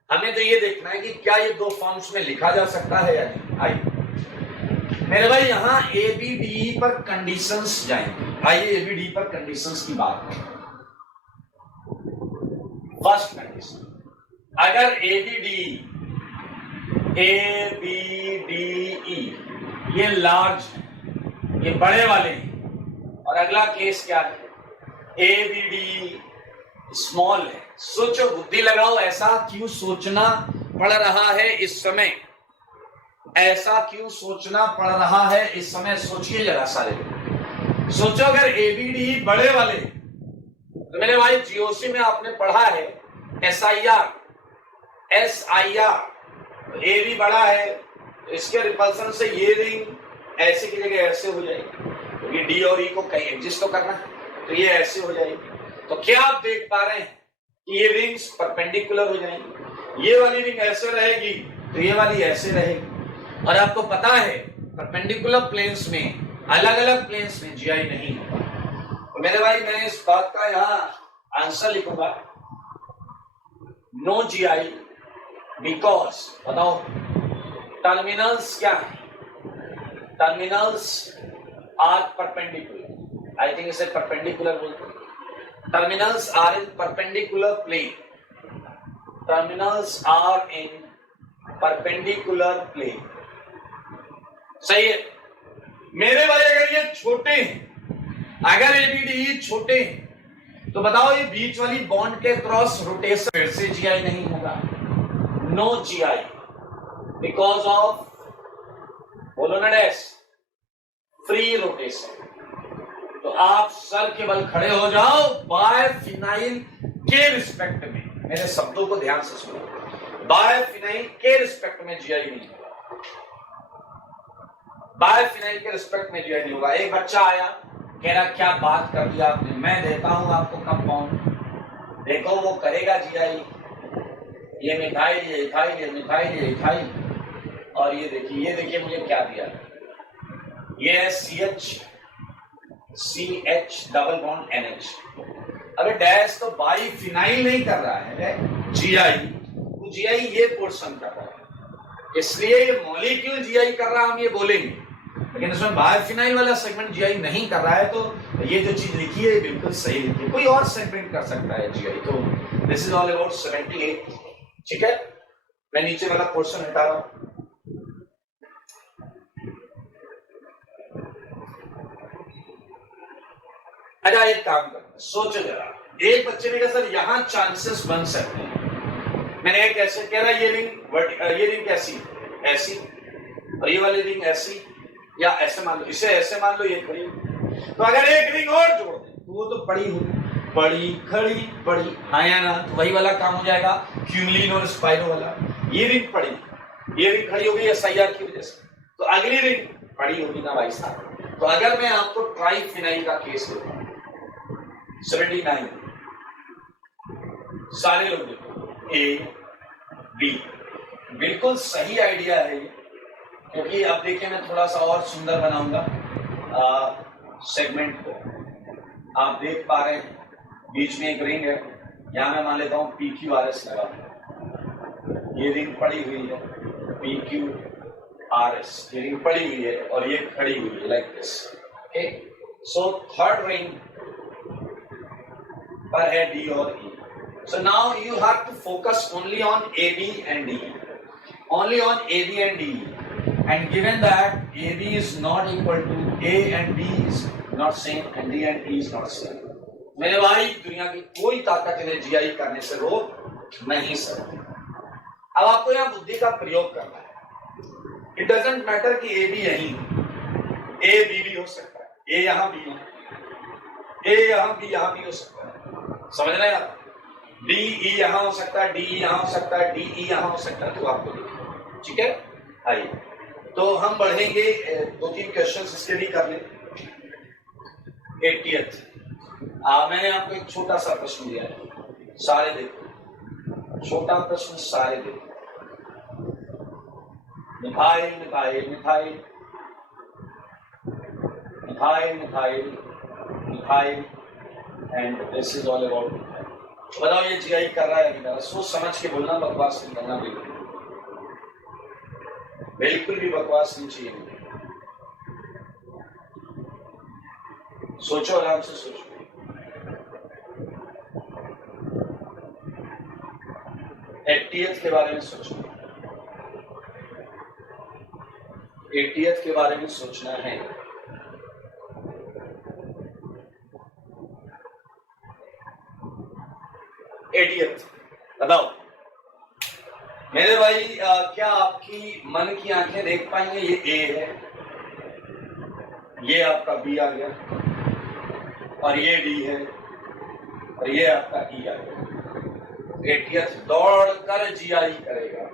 हमें तो ये देखना है कि क्या ये दो फॉर्म्स में लिखा जा सकता है या नहीं। आइए मेरे भाई यहां ए बी डी पर कंडीशंस जाएंगे। आइए ए बी डी पर कंडीशंस की बात करें। फर्स्ट कंडीशन, अगर ए बी डी ई ये लार्ज है, ये बड़े वाले हैं, और अगला केस क्या है? ए बी डी स्मॉल है। सोचो, बुद्धि लगाओ, ऐसा क्यों सोचना पड़ रहा है इस समय? ऐसा क्यों सोचना पड़ रहा है इस समय? सोचिए जरा सारे लोग, सोचो अगर ए बी डी बड़े वाले, तो मेरे भाई जीओसी में आपने पढ़ा है SIR, ए भी बड़ा है तो इसके रिपल्सन से ये रिंग ऐसे की जगह ऐसे हो जाएगी, तो ये डी और ई को कहीं एडजस्ट तो करना है, तो ये ऐसे हो जाएगी। तो क्या आप देख पा रहे हैं कि ये रिंग्स परपेंडिकुलर हो जाएंगी? ये वाली रिंग ऐसे रहेगी तो ये वाली ऐसे रहेगी। और आपको पता है परपेंडिकुलर प्लेन्स में, अलग अलग प्लेन्स में जीआई नहीं होगा। तो मेरे भाई मैं इस बात का यहाँ आंसर लिखूंगा, नो जीआई, बिकॉज बताओ टर्मिनल्स क्या है? Terminals are perpendicular. I think इसे परपेंडिकुलर बोलते हैं। Terminals are in perpendicular plane. Terminals are in perpendicular plane, सही है मेरे भाई। अगर ये छोटे हैं, अगर एबीडी छोटे हैं, तो बताओ ये बीच वाली बॉन्ड के क्रॉस रोटेशन फिर से जीआई नहीं होगा। नो जीआई बिकॉज ऑफ, बोलो ना डैश, फ्री रोटेशन। तो आप सर के बल खड़े हो जाओ, बायफिनाइल के रिस्पेक्ट में, मेरे शब्दों को ध्यान से सुनो, बायफिनाइल के रिस्पेक्ट में जीआई नहीं होगा। बायफिनाइल के रिस्पेक्ट में जीआई नहीं होगा। एक बच्चा आया, कह रहा क्या बात कर दिया आपने, मैं देता हूं आपको कंपाउंड, देखो वो करेगा जीआई, ये मिथाइल, ये इथाइल, ये मिथाइल, ये इथाइल, और ये देखिए मुझे क्या दिया, ये है CH डबल बॉन्ड NH। अबे डैश तो बाइफिनाइल नहीं कर रहा है जीआई, वो जीआई ये पोर्शन कर रहा है, इसलिए ये मॉलिक्यूल जीआई कर रहा है, हम ये बोलेंगे। लेकिन इसमें बायोफिनाइल वाला सेगमेंट जीआई नहीं कर रहा है, तो ये जो चीज लिखी है बिल्कुल सही लिखी है। कोई और सेगमेंट कर सकता है जीआई। तो दिस इज ऑल अबाउट 78, ठीक है। मैं नीचे वाला पोर्शन हटा रहा हूं। अच्छा एक काम कर, सोचो जरा, एक बच्चे ने कहा सर यहां चांसेस बन सकते हैं। मैंने एक ऐसे कह रहा, ये रिंग कैसी ऐसी, और ये वाली रिंग ऐसी, या ऐसे मान लो, इसे ऐसे मान लो, ये खड़ी। तो अगर एक रिंग और जोड़ दे तो वो तो पड़ी होगी, पड़ी खड़ी पड़ी, हाँ या ना? तो वही वाला काम हो जाएगा क्यूमलीन और स्पाइरो वाला। ये रिंग पड़ी, ये रिंग खड़ी होगी SIR की वजह से, तो अगली रिंग पड़ी होगी ना भाई साहब। तो अगर मैं आपको ट्राइफिनाइल का केस देता हूं 79, सारे लोग देखो A B, बिल्कुल सही आइडिया है ये, क्योंकि अब देखिए मैं थोड़ा सा और सुंदर बनाऊंगा सेगमेंट को। आप देख पा रहे हैं बीच में एक रिंग है, यहाँ मैं मान लेता हूँ PQRS लगा, ये रिंग पड़ी हुई है PQRS, ये रिंग पड़ी हुई है और ये खड़ी हुई है like this. Okay, so third ring पर है D और E। So now you have to focus only on AB and D, only on AB and D, and given that AB is not equal to A and D is not same and D and E is not same, मेरे भाई दुनिया की कोई ताकत इन्हें GI करने से रोक नहीं सकती। अब आपको यहाँ बुद्धि का प्रयोग करना है। It doesn't matter कि A B यहीं, A B भी हो सकता है, A यहाँ B यहाँ, A यहाँ B यहाँ भी हो सकता है, समझ रहे हैं आप? D E यहाँ हो सकता है, D E यहाँ हो सकता है, D E यहाँ हो सकता है, तो आपको देखिए, ठीक है। आइए तो हम बढ़ेंगे, 2-3 क्वेश्चन इसके भी कर लें। 80th मैंने आपको एक छोटा सा प्रश्न दिया है, सारे देखो, छोटा प्रश्न सारे देखो। Methyl methyl methyl methyl methyl methyl and this is all about. बताओ ये GI कर रहा है नहीं? सोच समझ के बोलना, बकवास नहीं करना, बिल्कुल भी बकवास नहीं चाहिए। सोचो, आराम से सोचो। एटीएथ के बारे में सोचो, 80th के बारे में सोचना है। बताओ मेरे भाई, क्या आपकी मन की आंखें देख पाएंगे? ये A है, ये आपका B आ गया और ये D है और ये आपका E आ गया। 80th दौड़कर GI करेगा।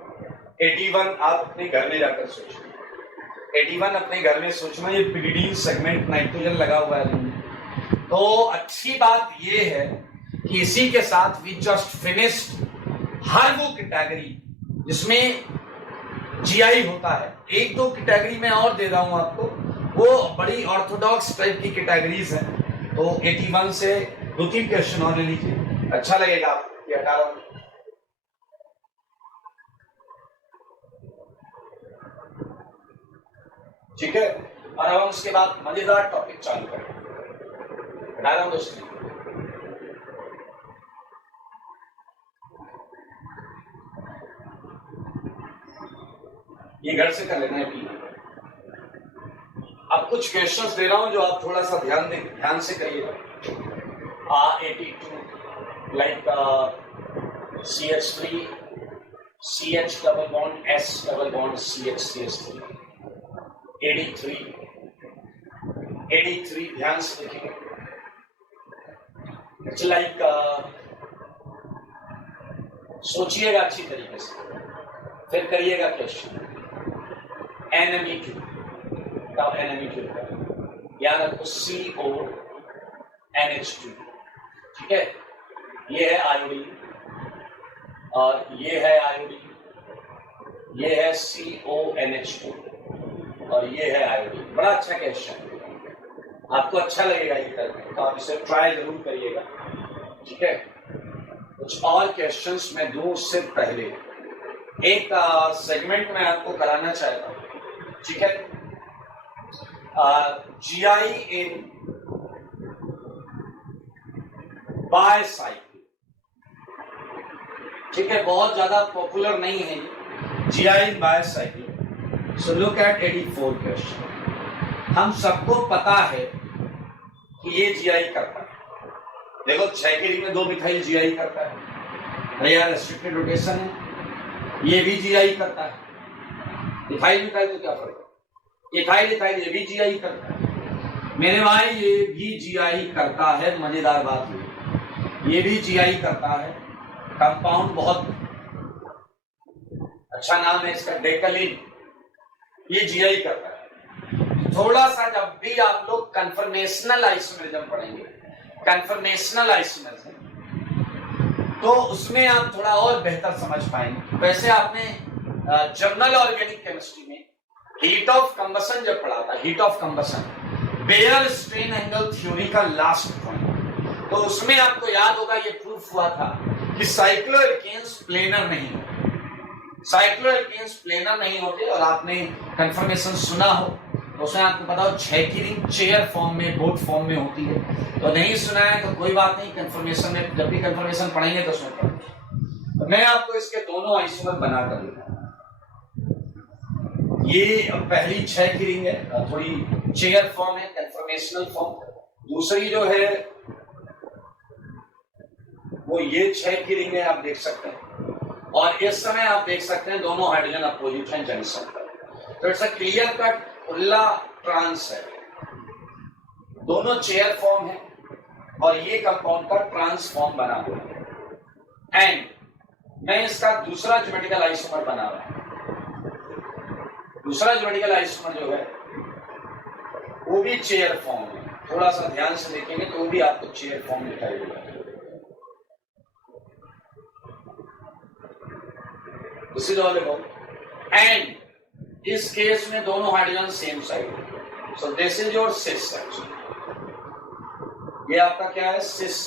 81 आप अपने घर में जाकर सोचना, 81 अपने घर में सोचना। ये PDD सेगमेंट नाइट्रोजन लगा हुआ है। तो अच्छी बात ये है कि इसी के साथ वी जस्ट फिनिश्ड हर वो कैटेगरी जिसमें GI होता है। 1-2 कैटेगरी में और दे रहा हूं आपको, वो बड़ी ऑर्थोडॉक्स टाइप की कैटेगरीज हैं। तो 81 से 2-3 क्वेश्चन और ले लीजिए, अच्छा लगेगा आपको। 18 ठीक है, और अब हम उसके बाद मजेदार टॉपिक चालू करें। 18 दोस्तों, ये घर से कर लेना है। अब कुछ क्वेश्चंस दे रहा हूं जो आप थोड़ा सा ध्यान से करिएगा। 82 like CH3 CH double bond S double bond CH CH3। 83 ध्यान से देखिए। इट्स लाइक सोचिएगा अच्छी तरीके से, फिर करिएगा क्वेश्चन। NME2 का NME2 का याद रखो, CONH2, ठीक है। ये है आयोडीन और ये है आयोडीन, ये है CONH2 और ये है आयोडीन। बड़ा अच्छा क्वेश्चन, आपको अच्छा लगेगा ये करके, तो आप इसे ट्राई जरूर करिएगा, ठीक है। कुछ और क्वेश्चंस मैं दूं उससे पहले एक सेगमेंट में आपको कराना चाहता हूं, ठीक है। GI इन बायसाइकिल, ठीक है, बहुत ज्यादा पॉपुलर नहीं है GI in bicycle. So look at 84 question. हम सबको पता है कि ये GI करता है। देखो 6 के में 2 मिथाइल GI करता है भैया, रेस्ट्रिक्टेड रोटेशन है। ये भी GI करता है। इथाइल मिथाइल तो क्या फर्क है? इथाइल इथाइल ये भी GI करता है मेरे भाई, ये भी GI करता है। मजेदार बात ये भी GI करता है। कंपाउंड बहुत अच्छा नाम है इसका, डेकलिन, ये GI करता है। थोड़ा सा जब भी आप लोग कन्फर्मेशनल आइसोमेरिज्म पढ़ेंगे, कन्फर्मेशनल आइसोमेरिज्म, तो उसमें आप थोड़ा और बेहतर समझ पाएंगे। वैसे आपने जर्नल ऑर्गेनिक केमिस्ट्री में हीट ऑफ कंबसन जब पढ़ा था, heat of combustion Baeyer strain angle theory का लास्ट पॉइंट, तो उसमें आपको याद होगा ये प्रूफ हुआ था कि साइक्लोएल्केन्स प्लेनर नहीं होते, साइक्लोएल्केन्स प्लेनर नहीं होते। और आपने कंफर्मेशन सुना हो तो उसमें आपको पता हो 6 की रिंग चेयर फॉर्म में, बोट फॉर्म में होती है। तो नहीं सुना है तो कोई बात नहीं, कंफर्मेशन में जब भी कंफर्मेशन पढ़ेंगे तो उसमें पढ़ेंगे। तो मैं आपको इसके दोनों आइसोमर बना कर दिखाऊंगा। ये पहली 6 की रिंग है, थोड़ी चेयर फॉर्म है, कंफर्मेशनल फॉर्म। दूसरी जो है वो ये 6 की रिंग है, आप देख सकते हैं। और इस समय आप देख सकते हैं दोनों हाइड्रोजन अपोजिट हैं जंक्शन पर। तो इट्स अ क्लियर कट खुला ट्रांस है, दोनों चेयर फॉर्म है और ये कंपाउंड का ट्रांसफॉर्म बना हुआ है। एंड मैं इसका दूसरा ज्योमेट्रिकल आइसोमर बना रहा हूं। दूसरा ज्योमेट्रिकल आइसोमर जो है वो भी चेयर फॉर्म है, थोड़ा सा ध्यान से देखेंगे तो वो भी आपको चेयर फॉर्म दिखाई देगा। This is all about, and इस केस में दोनों hydrogen same side, so this is your cis. ये आपका क्या है, सिस।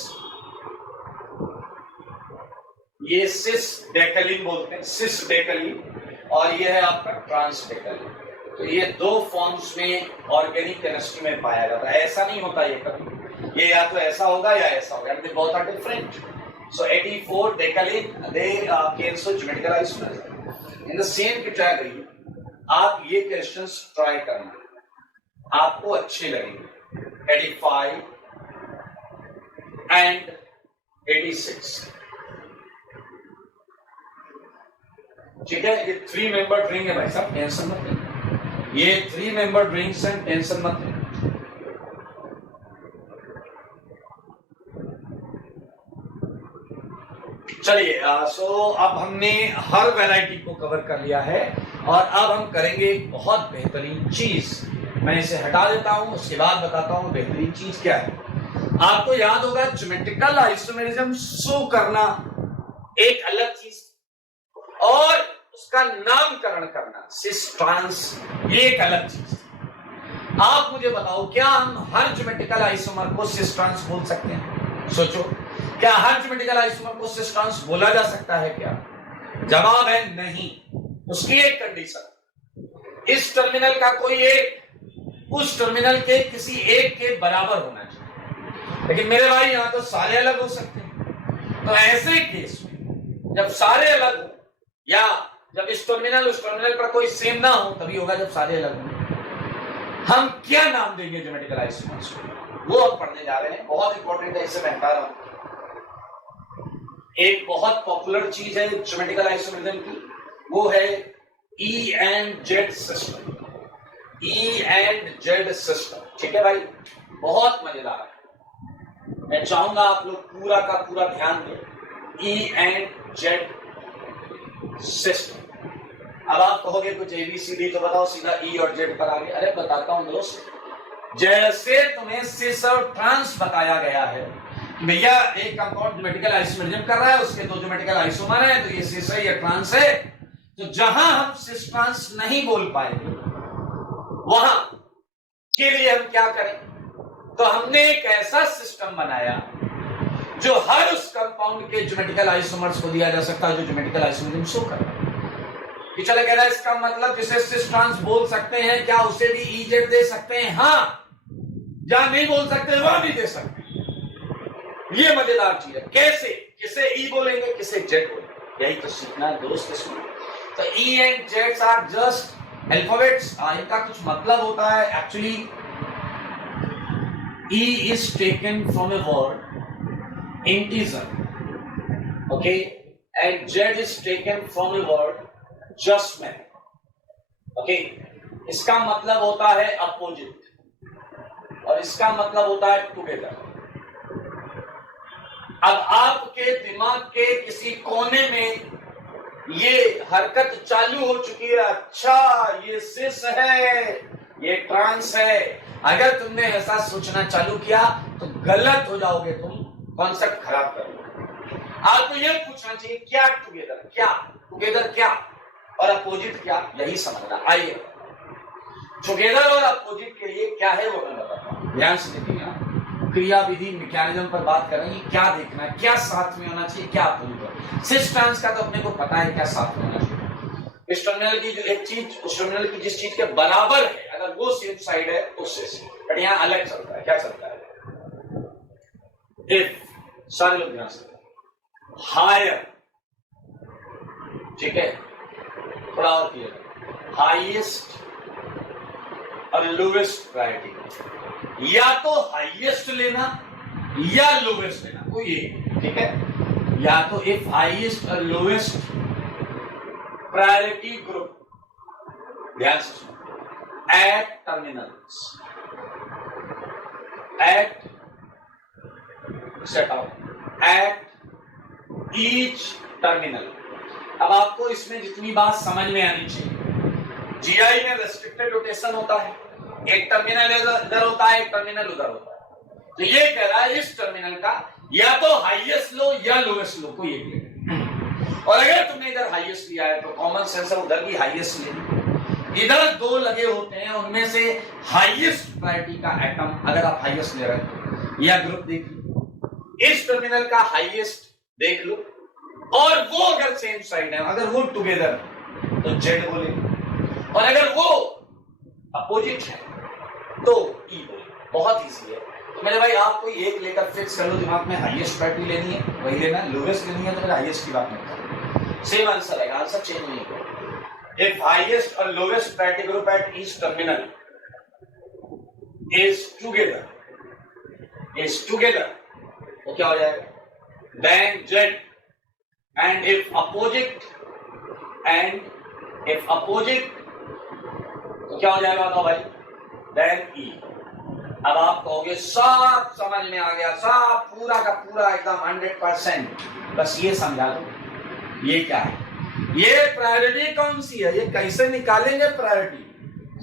ये सिस डेकलिन बोलते हैं, सिस डेकलिन, और ये है आपका ट्रांस डेकलिन। तो ये दो फॉर्म्स में ऑर्गेनिक केमिस्ट्री में पाया जाता है। ऐसा नहीं होता ये कभी, ये या तो ऐसा होगा या ऐसा होगा, they both are different. So 84 decalin they can show geometrical isomer in the same category. आप ये क्वेश्चंस ट्राई करना, आपको अच्छे लगेंगे। 85 एंड 86, ठीक है। ये 3 मेंबर रिंग है भाई साहब, टेंशन मत लें। ये 3 मेंबर रिंग्स हैं, टेंशन मत लें। चलिए, सो अब हमने हर वैरायटी को कवर कर लिया है और अब हम करेंगे एक बहुत बेहतरीन चीज। मैं इसे हटा देता हूं, उसके बाद बताता हूं बेहतरीन चीज क्या है। आपको याद होगा ज्योमेट्रिकल आइसोमेरिज्म शो करना एक अलग चीज और उसका नामकरण करना सिस ट्रांस ये एक अलग चीज। आप मुझे बताओ, क्या हम हर ज्योमेट्रिकल आइसोमर को सिस ट्रांस बोल सकते हैं? सोचो, क्या हर ज्योमेट्रिकल आइसोमर को सिस ट्रांस बोला जा सकता है क्या? जवाब है नहीं। उसकी एक कंडीशन, इस टर्मिनल का कोई एक उस टर्मिनल के किसी एक के बराबर होना चाहिए। लेकिन मेरे भाई यहां तो सारे अलग हो सकते हैं। तो ऐसे केस में जब सारे अलग हो या जब इस टर्मिनल उस टर्मिनल पर कोई सेम ना हो, तभी होगा जब सारे अलग होंगे। हम क्या नाम देंगे ज्योमेट्रिकल आइसोमर्स को, वो हम पढ़ने जा रहे हैं। बहुत इंपॉर्टेंट है, इससे मैं बता रहा हूं। एक बहुत पॉपुलर चीज है ज्योमेट्रिकल आइसोमेरिज्म की, वो है ई and Z system. E and Z system, ठीक है भाई, बहुत मजेदार है। मैं चाहूंगा आप लोग पूरा का पूरा ध्यान दें। ई एंड जेड सिस्टम। अब आप कहोगे कुछ एबीसीडी तो बताओ, सीधा ई और जेड पर आगे। अरे बताता हूं दोस्त, जैसे तुम्हें सिस और ट्रांस बताया गया है, भैया एक कंपाउंड ज्योमेट्रिकल आइसोमेरिज्म कर रहा है, उसके दो ज्योमेट्रिकल आइसोमर है, तो ये सिस है या ट्रांस है। तो जहां हम सिस ट्रांस नहीं बोल पाएंगे वहां के लिए हम क्या करें? तो हमने एक ऐसा सिस्टम बनाया जो हर उस कंपाउंड के ज्योमेट्रिकल आइसोमर्स को दिया जा सकता है जो ज्योमेट्रिकल आइसोमेरिज्म शो कर रहा है। कि चले कह रहा है इसका मतलब जिसे सिस ट्रांस बोल सकते हैं, क्या उसे भी ई जेड दे सकते हैं? हाँ, जहां नहीं बोल सकते वहां भी दे सकते हैं। ये मजेदार चीज है। कैसे? किसे ई बोलेंगे, किसे जेड बोलेंगे, यही तो सीखना है दोस्त इसमें। तो E and Z are just alphabets. इनका कुछ मतलब होता है actually. E is taken from a word integer, okay, and Z is taken from a word जस्टमैन, ओके। इसका मतलब होता है अपोजिट और इसका मतलब होता है टुगेदर। अब आपके दिमाग के किसी कोने में ये हरकत चालू हो चुकी है, अच्छा ये सिस है, ये ट्रांस है। अगर तुमने ऐसा सोचना चालू किया तो गलत हो जाओगे, तुम कॉन्सेप्ट खराब करोगे। आपको ये पूछना चाहिए क्या टुगेदर, क्या टुगेदर क्या, और अपोजिट क्या, यही समझना। आइए टुगेदर और अपोजिट के लिए क्या है वो मैं बताता हूं। ध्यान से देखिए, क्रिया विधि मैकेनिज्म पर बात कर रहे हैं। क्या देखना है, क्या साथ में होना चाहिए, क्या अपोजिट है। सिस ट्रांस का तो अपने को पता है क्या साथ में होना चाहिए। इस टर्मिनल की जो एक चीज उस टर्मिनल की जिस चीज के बराबर है, अगर वो सेम साइड है तो सिस, बट यहां अलग चलता है। क्या चलता है? इफ, सारे लोग ध्यान से, हायर, ठीक है, थोड़ा और क्लियर, हाईएस्ट और लोवेस्ट प्रायोरिटी, या तो हाईएस्ट लेना या लोवेस्ट लेना, कोई एक, ठीक है। या तो इफ हाईएस्ट और लोवेस्ट प्रायोरिटी ग्रुप, ध्यान से सुनो, at terminals, at set out at each terminal. अब आपको इसमें जितनी बात समझ में आनी चाहिए, जीआई में रेस्ट्रिक्टेड रोटेशन होता है, एक टर्मिनल इधर होता है, एक टर्मिनल उधर होता है। तो ये कह रहा है इस टर्मिनल का या तो हाईएस्ट लो या लोवेस्ट लो, कोई एक ले। और अगर तुमने इधर हाईएस्ट लिया है तो कॉमन सेंस है उधर भी हाईएस्ट लेना। इधर दो लगे होते हैं, उनमें से हाईएस्ट प्रायोरिटी का एटम अगर आप हाईएस्ट ले रहे हो या ग्रुप देख लो, इस टर्मिनल का हाईएस्ट देख लो, और वो अगर सेम साइड है, अगर वो टुगेदर तो जेड बोले, और अगर वो अपोजिट है तो ई बोले। बहुत इजी है। तो मेरे भाई आप कोई एक लेकर फिक्स कर लो दिमाग में, हाईएस्ट प्रायोरिटी लेनी है वही लेना, लोवेस्ट लेनी है तो फिर हाईएस्ट की बात नहीं करना, सेम आंसर आएगा, आंसर चेंज नहीं होगा। इफ हाईएस्ट और lowest priority group at each terminal is together तो क्या हो जाएगा? Then Z, and if opposite तो क्या हो जाएगा बताओ भाई? Then E. अब आप कहोगे सब समझ में आ गया, सब पूरा का पूरा एकदम 100%, बस ये समझा दो ये क्या है, ये प्रायोरिटी कौन सी है, ये कैसे निकालेंगे प्रायोरिटी,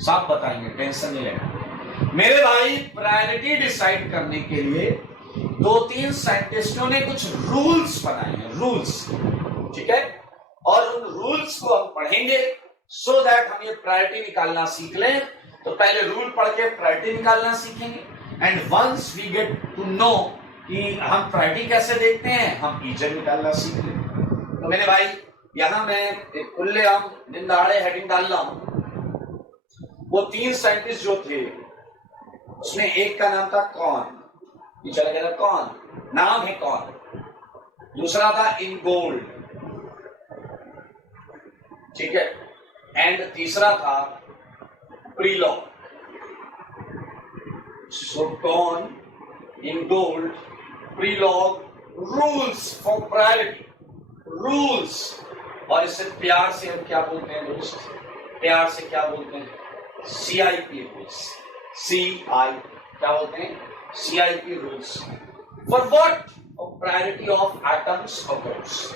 सब बताएंगे, टेंशन नहीं लेना मेरे भाई। प्रायोरिटी डिसाइड करने के लिए 2-3 साइंटिस्टों ने कुछ रूल्स बनाए हैं, रूल्स, ठीक है, और उन रूल्स को हम पढ़ेंगे सो दैट हम ये प्रायोरिटी निकालना सीख लें। तो पहले रूल पढ़ के प्रायोरिटी निकालना सीखेंगे, and once we get to know कि हम प्रायोरिटी कैसे देखते हैं, हम ईजेड निकालना सीख लें। तो मेरे भाई यहां मैं एक खुलेआम दिन दहाड़े हेडिंग डाल रहा हूं। वो 3 साइंटिस्ट जो थे उसमें एक का नाम था कॉन, चला गया कॉन, नाम है कॉन। दूसरा था इनगोल्ड, ठीक है, एंड तीसरा था Prelog. So Cahn, Ingold, Prelog, rules for priority, rules. और इसे प्यार से हम क्या बोलते हैं दोस्त, प्यार से क्या बोलते हैं? CIP रूल्स, क्या बोलते हैं? CIP rules for what? For priority of atoms और ग्रुप्स।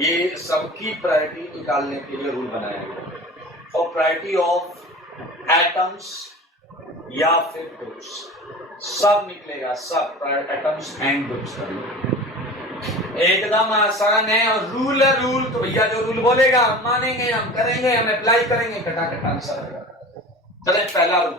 ये सबकी प्रायोरिटी निकालने के लिए रूल बनाया गया, फॉर प्रायोरिटी ऑफ एटम्स या फिर ग्रुप्स, सब निकलेगा, सब एटम्स एंड ग्रुप्स का एकदम आसान है। और रूल है, रूल तो भैया जो रूल बोलेगा हम मानेंगे, हम करेंगे, हम अप्लाई करेंगे, कटा आंसर आएगा। चले पहला रूल,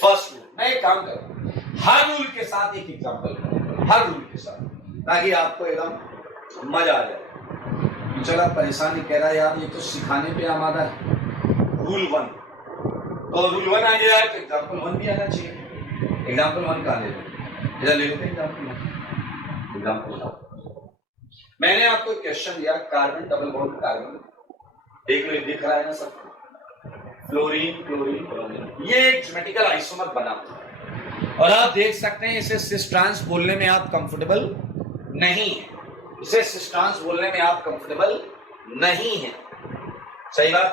फर्स्ट रूल। मैं एक काम करूं, हर रूल के साथ एक एग्जांपल करूं, हर रूल के साथ, ताकि आपको एकदम मजा आ जाए। चला परेशानी कह रहा है यार ये तो सिखाने पे आमादा है। रूल 1, तो रूल 1 आ गया है तो एग्जांपल 1 भी आना चाहिए। एग्जांपल 1 कहां ले लें? इधर ले लेते हैं एग्जांपल 1। मैंने आपको क्वेश्चन दिया, कार्बन डबल बॉन्ड कार्बन, देख लो दिख रहा है ना सबको, फ्लोरीन क्लोरीन ब्रोमीन, ये एक ज्योमेट्रिकल आइसोमर बना हुआ है। और आप देख सकते हैं इसे सिस ट्रांस बोलने में आप कंफर्टेबल नहीं है, इसे सिस ट्रांस बोलने में आप कंफर्टेबल नहीं है, सही बात।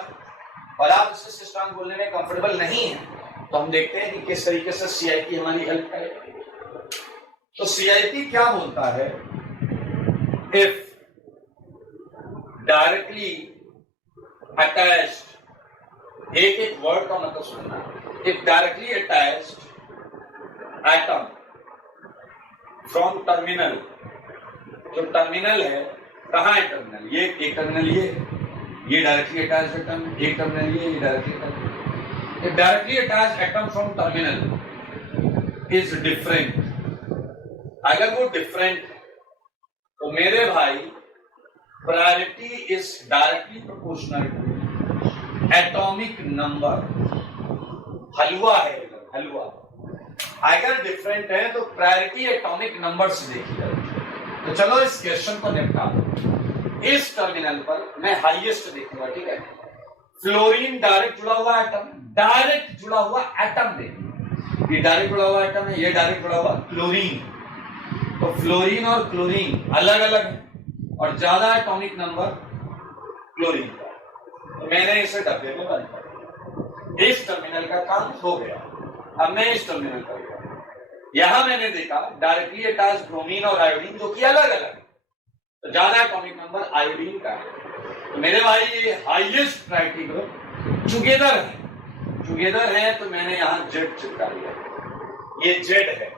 और आप इसे सिस ट्रांस बोलने में कंफर्टेबल नहीं है तो हम देखते हैं कि किस तरीके से CIP हमारी हेल्प करेगा। तो CIP क्या बोलता है? इफ डायरेक्टली अटैच्ड, एक वर्ड का मतलब सुनना, if directly attached atom from terminal, जो टर्मिनल है, कहां है टर्मिनल? ये एक टर्मिनल, ये डायरेक्टली अटैच्ड एटम, एक टर्मिनल ये directly attached. If directly attached atom from terminal is different, अगर वो डिफरेंट तो मेरे भाई priority is directly proportional to atomic number. हलवा है, हलवा। अगर डिफरेंट है तो प्रायोरिटी एटॉमिक नंबर से देखी जाएगी। तो चलो इस क्वेश्चन को निपटा दो। इस टर्मिनल पर मैं हाईएस्ट देखूंगा, ठीक है। फ्लोरीन डायरेक्ट जुड़ा हुआ एटम, डायरेक्ट जुड़ा हुआ एटम देखिए, ये डायरेक्ट जुड़ा हुआ एटम है, ये डायरेक्ट जुड़ा हुआ क्लोरीन। तो फ्लोरीन और क्लोरीन अलग अलग है और ज्यादा एटॉमिक नंबर क्लोरीन का। तो मैंने इसे डब्बे में बंद कर दिया। इस टर्मिनल का काम हो गया। अब मैं इस टर्मिनल पर गया, यहां मैंने देखा डायरेक्टली अटैच्ड ब्रोमीन और आयोडीन जो कि अलग अलग, तो ज्यादा एटॉमिक नंबर आयोडीन का है। तो मेरे भाई ये हाईएस्ट प्रायोरिटी ग्रुप टुगेदर है, टुगेदर है। तो मैंने यहां जेड चिपका दिया, ये जेड है।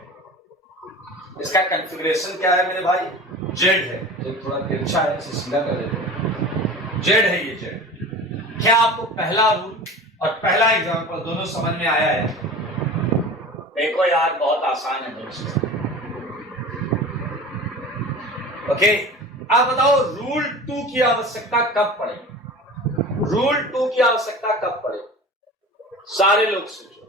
इसका कॉन्फ़िगरेशन क्या है मेरे भाई? जेड है। तो थोड़ा तिरछा है, इसे सीधा कर देते हैं। जेड है ये जेड। क्या आपको पहला रूल और पहला एग्जांपल दोनों समझ में आया है? देखो यार बहुत आसान है दोस्तों। ओके, आप बताओ रूल 2 की आवश्यकता कब पड़ेगी? रूल 2 की आवश्यकता कब पड़ेगी? सारे लोग सोचो,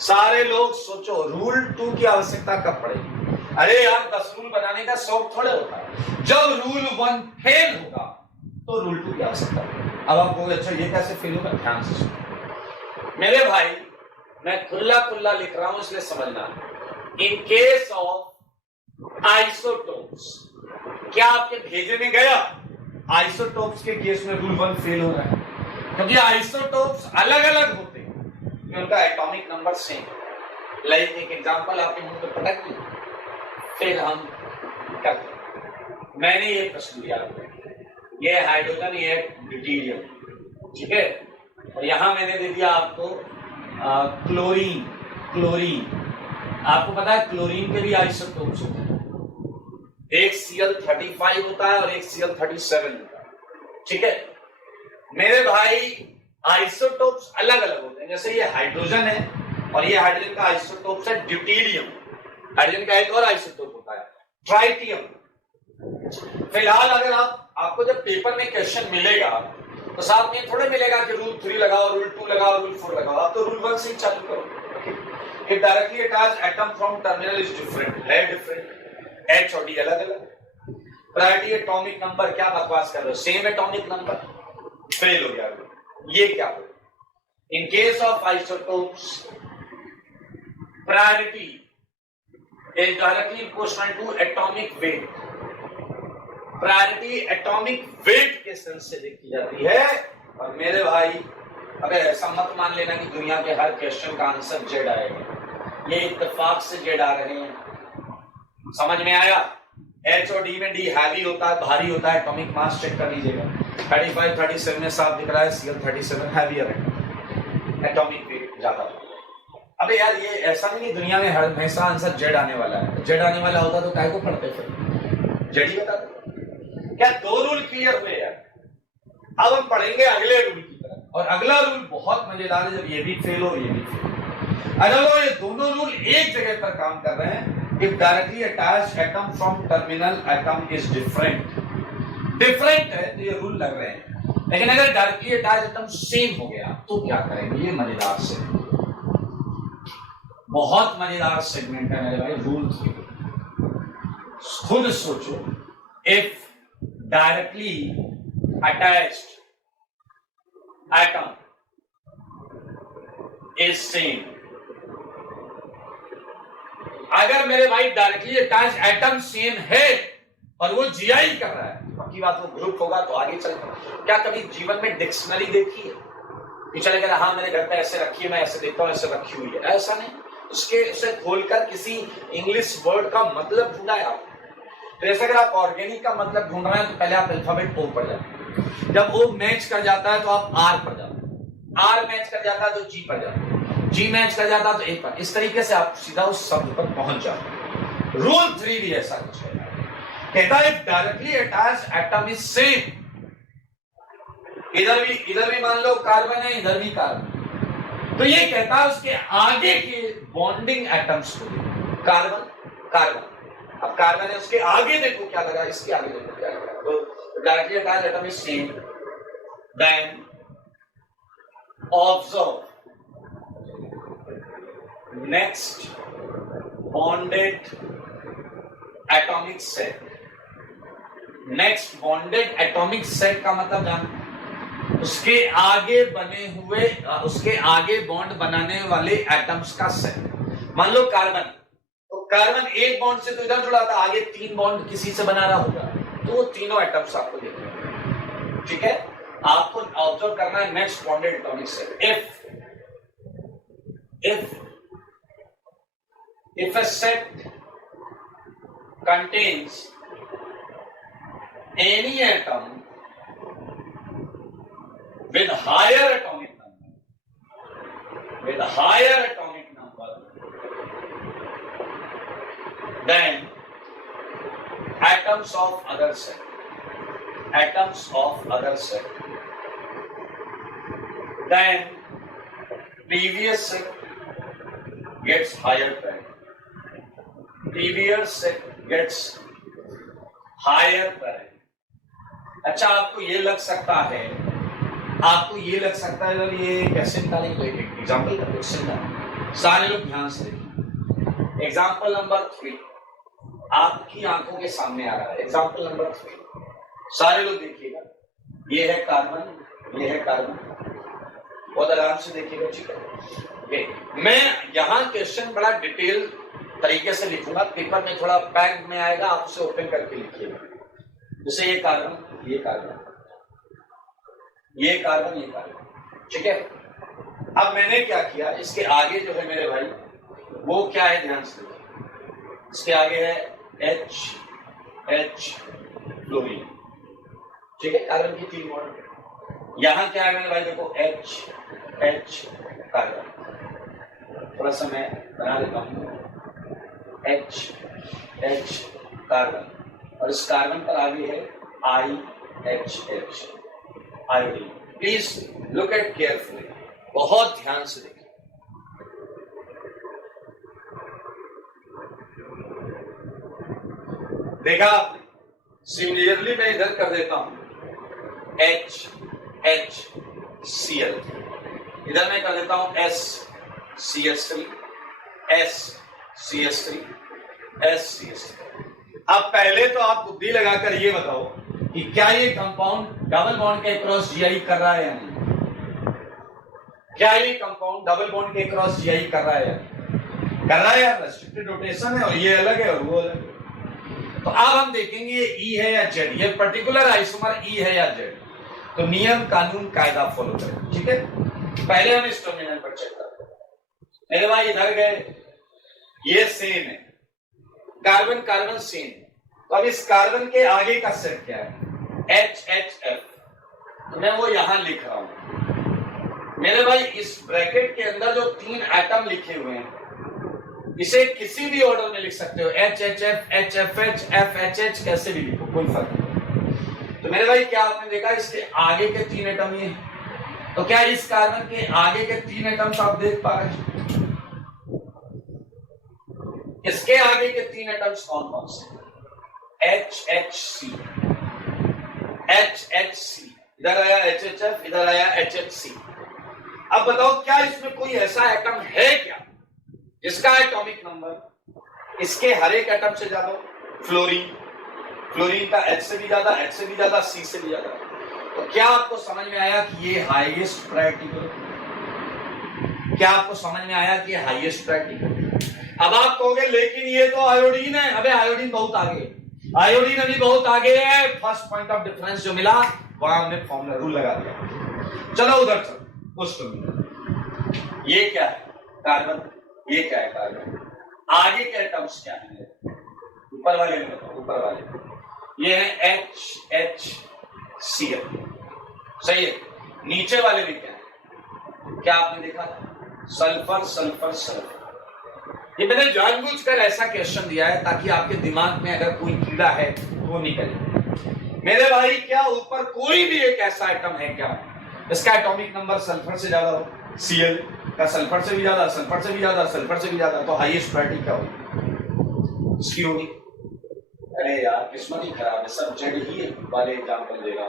सारे लोग सोचो, रूल 2 की आवश्यकता कब पड़ेगी? अरे यार 10 रूल बनाने का शौक थोड़े होता है। जब रूल 1 फेल होगा तो रूल 2 की आवश्यकता पड़ेगी। अब आप कहोगे अच्छा ये कैसे फेल होगा? ध्यान से सुनो मेरे भाई, मैं खुला खुला लिख रहा हूं इसलिए समझना। इन केस ऑफ आइसोटोप्स, क्या आपके भेजे में गया आइसोटोप्स के केस में रूल 1 फेल हो रहा है? क्योंकि आइसोटोप्स अलग अलग होते हैं, उनका एटॉमिक नंबर सेम। लाइक एक एग्जांपल आपके मुंह पे पटक दी, फिर हम करते। मैंने ये प्रश्न दिया, ये हाइड्रोजन, ये ड्यूटेरियम, ठीक है। और यहां मैंने दे दिया आपको क्लोरीन। क्लोरीन आपको पता है क्लोरीन के भी आइसोटोप्स होते हैं, एक Cl35 होता है और एक Cl37 होता है, ठीक है। मेरे भाई आइसोटोप्स अलग अलग होते हैं। जैसे ये हाइड्रोजन है और ये हाइड्रोजन का आइसोटोप्स है ड्यूटेरियम। हाइड्रोजन का एक और आइसोटोप होता है ट्राइटियम। फिलहाल अगर आपको जब पेपर में क्वेश्चन मिलेगा तो साथ में थोड़े मिलेगा कि रूल 3 लगाओ, रूल 2 लगाओ, रूल 4 लगाओ। आप तो रूल 1 से ही चालू करो। कि directly attached atom from terminal is different, है डिफरेंट। एच और डी अलग अलग। प्रायोरिटी एटॉमिक नंबर, क्या बकवास कर रहे हो? सेम एटॉमिक नंबर, फेल हो गया। ये क्या हो? In case of isotopes priority is directly proportional to atomic weight. Priority atomic weight के सेंस से देखी जाती है। और मेरे भाई अबे ऐसा मत मान लेना कि दुनिया के हर क्वेश्चन का आंसर जेड आएगा। ये इत्तेफाक से जेड आ रहे हैं, समझ में आया? एच और डी में डी हैवी होता है, भारी होता है। एटॉमिक मास चेक कर लीजिएगा, 35 37 में साफ दिख रहा है Cl37 हैवियर है, एटॉमिक वेट ज्यादा। अबे यार ये ऐसा नहीं कि दुनिया में हर हमेशा आंसर जेड आने वाला है। जेड आने वाला होता तो काहे को पढ़ते फिर? जेड ही बता दो। क्या 2 रूल क्लियर हुए यार? अब हम पढ़ेंगे अगले रूल की तरफ, और अगला रूल बहुत मजेदार है। जब ये भी फेल हो, ये भी फेल। अगर ये दोनों रूल एक जगह पर काम कर रहे हैं, if directly attached atom from terminal atom is different, different है तो ये रूल लग रहे हैं। लेकिन अगर डायरेक्टली अटैच्ड एटम सेम हो गया तो क्या करेंगे? ये मजेदार सेगमेंट, बहुत मजेदार सेगमेंट है मेरे भाई। रूल 3 खुद सोचो, if directly attached atom is same। अगर मेरे भाई डायरेक्टली अटैच एटम सेम है और वो जीआई कर रहा है, पक्की बात वो ग्रुप होगा तो आगे चलकर। क्या कभी जीवन में डिक्शनरी देखी है कि चले गए हाँ मेरे घर पे ऐसे रखी है, मैं ऐसे देखता हूं, ऐसे रखी हुई है? ऐसा नहीं। उसके उसे खोलकर किसी इंग्लिश वर्ड का मतलब ढूंढा है आप। जैसे अगर आप ऑर्गेनिक का मतलब ढूंढ रहे हैं तो पहले आप अल्फाबेट ओ पर जाते, जब ओ मैच कर जाता है तो आप आर पर जाते, आर मैच कर जाता है तो जी पर जाते, जी मैच कर जाता है तो ए पर। इस तरीके से आप सीधा उस शब्द पर पहुंच जाते। रूल 3 भी ऐसा कुछ है, कहता है directly attached atom is same इधर भी मान लो कार्बन है, इधर भी कार्बन। तो ये कहता है उसके आगे के बॉन्डिंग एटम्स को देखो। कार्बन कार्बन, अब कार्बन है, उसके आगे देखो क्या लगा, इसके आगे देखो क्या लगा। तो directly attached atom is same, then observe next bonded atomic set. Next bonded atomic set का मतलब जान, उसके आगे बने हुए, उसके आगे बॉन्ड बनाने वाले एटम्स का सेट। मान लो कार्बन, तो कार्बन एक बॉन्ड से तो इधर जुड़ा था, आगे 3 बॉन्ड किसी से बना रहा होगा, तो वो तीनों एटम्स आपको देखने हैं। ठीक है, आपको ऑब्जर्व करना है next bonded atomic set. if a set contains any atom with higher atomic number than atoms of other set, then previous set gets higher priority. Previous set gets higher priority. अच्छा, आपको ये लग सकता है ये कैसे निकालेंगे? एग्जाम्पल का क्वेश्चन है, सारे लोग ध्यान से देखिए। एग्जाम्पल नंबर 3 आपकी आंखों के सामने आ रहा है। एग्जाम्पल नंबर 3 सारे लोग देखिएगा, ये है कार्बन, बहुत आराम से देखिएगा। ठीक है, मैं यहाँ क्वेश्चन बड़ा डिटेल तरीके से लिखूंगा, पेपर में थोड़ा पैक में आएगा, आप उसे ओपन करके लिखिएगा। जैसे ये कार्बन, ये कार्बन, ठीक है। अब मैंने क्या किया, इसके आगे जो है मेरे भाई, वो क्या है ध्यान से देखिए। इसके आगे है H फ्लोरीन, ठीक है, कार्बन की 3 बॉन्ड। यहां क्या है मेरे भाई, देखो H कार्बन, थोड़ा सा मैं बना देता हूं, H कार्बन, और इस कार्बन पर आगे है IHH iodine. Please look at carefully, बहुत ध्यान से देखिए। देखा आपने, सिमिलरली मैं इधर कर देता हूं HCl, इधर मैं कर देता हूं SCS3, SCS3। अब पहले तो आप बुद्धि लगाकर ये बताओ कि क्या ये कंपाउंड डबल बॉन्ड के क्रॉस जीआई कर रहा है या नहीं? क्या ये कंपाउंड डबल बॉन्ड के क्रॉस जीआई कर रहा है या नहीं? कर रहा है यार, रेस्ट्रिक्टेड रोटेशन है और ये अलग है और वो अलग है। तो अब हम देखेंगे ये ई है या जेड, ये पर्टिकुलर आइसोमर ई है या जेड। तो नियम कानून कायदा फॉलो करें, ठीक है। पहले हम इस टर्मिनल पर चेक करते हैं। मेरे भाई इधर गए, ये सेम है, कार्बन सेम। तो अब इस कार्बन के आगे का सेट क्या है, HHF, तो मैं वो यहां लिख रहा हूं। मेरे भाई इस ब्रैकेट के अंदर जो 3 एटम लिखे हुए हैं, इसे किसी भी ऑर्डर में लिख सकते हो, HHF, HFH, FHH, कैसे भी लिखो, कोई फर्क नहीं। तो मेरे भाई क्या आपने देखा, इसके आगे के 3 एटम ये, तो क्या इस कार्बन के आगे के 3 एटम्स आप देख पा रहे हैं? इसके आगे के 3 एटम्स कौन कौन से? HHC, इधर आया HHF, इधर आया HHC। अब बताओ क्या इसमें कोई ऐसा एटम है क्या जिसका एटॉमिक नंबर इसके हर एक एटम से ज्यादा? फ्लोरीन का H से भी ज्यादा, C से भी ज्यादा। तो क्या आपको समझ में आया कि ये हाईएस्ट प्रायोरिटी? क्या आपको समझ में आया कि हाईएस्ट प्रायोरिटी? अब आप कहोगे लेकिन ये तो आयोडीन है। अबे आयोडीन बहुत आगे, आयोडीन अभी बहुत आगे है। फर्स्ट पॉइंट ऑफ डिफरेंस जो मिला वहां हमने फॉर्मूला रूल लगा दिया। चलो उधर चलो, उस ये क्या है कार्बन, ये क्या है कार्बन, आगे के एटम्स क्या है? ऊपर वाले में बताओ, ऊपर वाले ये है HHCl, सही है। नीचे वाले में क्या है? क्या आपने देखा? सल्फर। ये मैंने जानबूझकर ऐसा क्वेश्चन दिया है ताकि आपके दिमाग में अगर कोई कीड़ा है तो वो निकले। मेरे भाई क्या ऊपर कोई भी एक ऐसा आइटम है क्या इसका एटॉमिक नंबर सल्फर से ज्यादा हो, Cl का सल्फर से भी ज्यादा, सल्फर से भी ज्यादा, सल्फर से भी ज्यादा, तो हाईएस्ट प्रायोरिटी क्या होगी? इसकी होगी। अरे यार किस्मत ही खराब है, सब जेड ही वाले एग्जाम्पल देगा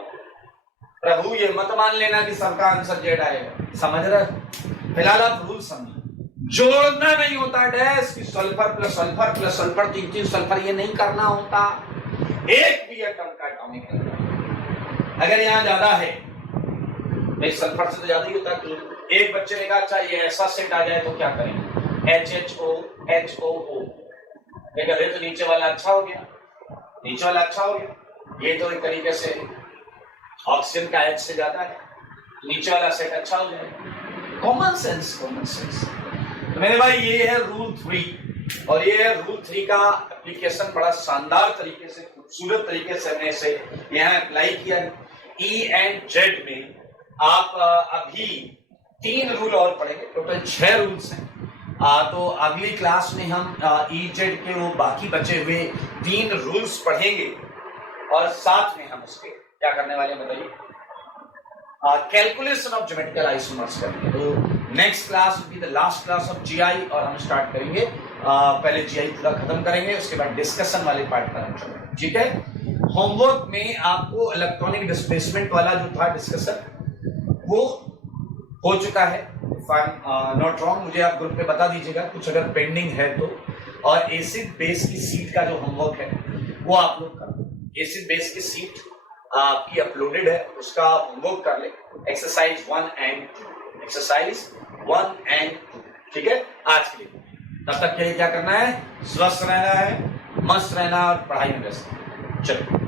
प्रभु, ये मत मान लेना कि सबका आंसर जेड आएगा, समझ रहे? फिलहाल आप रूल समझिए, जोड़ना नहीं होता डैश कि sulphur plus sulphur plus sulphur 3 sulphur, ये नहीं करना होता। एक भी एटम का एटॉमिक नंबर अगर यहां ज्यादा है, नहीं सल्फर से तो ज्यादा ही होता है, एक बच्चे ने कहा अच्छा ये ऐसा सेट आ जाए तो क्या करेंगे? HHO कहते तो नीचे वाला अच्छा हो गया, नीचे वाला अच्छा हो गया, ये तो एक तरीके से ऑक्सीजन का H से ज्यादा है, नीचे वाला सेट अच्छा हो जाएगा। Common sense, common sense. तो मेरे भाई ये है रूल 3, और ये है रूल 3 का एप्लीकेशन बड़ा शानदार तरीके से, खूबसूरत तरीके से हमने इसे यहाँ अप्लाई किया है। E एंड Z में आप अभी 3 रूल और पढ़ेंगे, टोटल 6 रूल्स हैं। तो अगली क्लास में हम EZ के वो बाकी बचे हुए 3 रूल्स पढ़ेंगे, और साथ में हम उसके क्या करने वाले हैं बताइए? कैलकुलेशन ऑफ ज्योमेट्रिकल आइसोमर्स करेंगे। तो next class will be the last class of GI, और हम स्टार्ट करेंगे पहले जीआई पूरा खत्म करेंगे, उसके बाद डिस्कशन वाले पार्ट पर हम चलेंगे, ठीक है? होमवर्क में आपको इलेक्ट्रॉनिक डिस्प्लेसमेंट वाला जो था डिस्कशन वो हो चुका है, if I am not wrong, मुझे आप ग्रुप पे बता दीजिएगा कुछ अगर पेंडिंग है तो। और एसिड बेस की सीट का जो होमवर्क है वो आप लोग कर, एसिड बेस की सीट आपकी अपलोडेड है, उसका होमवर्क कर ले, एक्सरसाइज 1 एंड 2, एक्सरसाइज 1 एंड 2, ठीक है? आज के लिए तब तक के लिए क्या करना है? स्वस्थ रहना है, मस्त रहना और पढ़ाई में व्यस्त। चलो।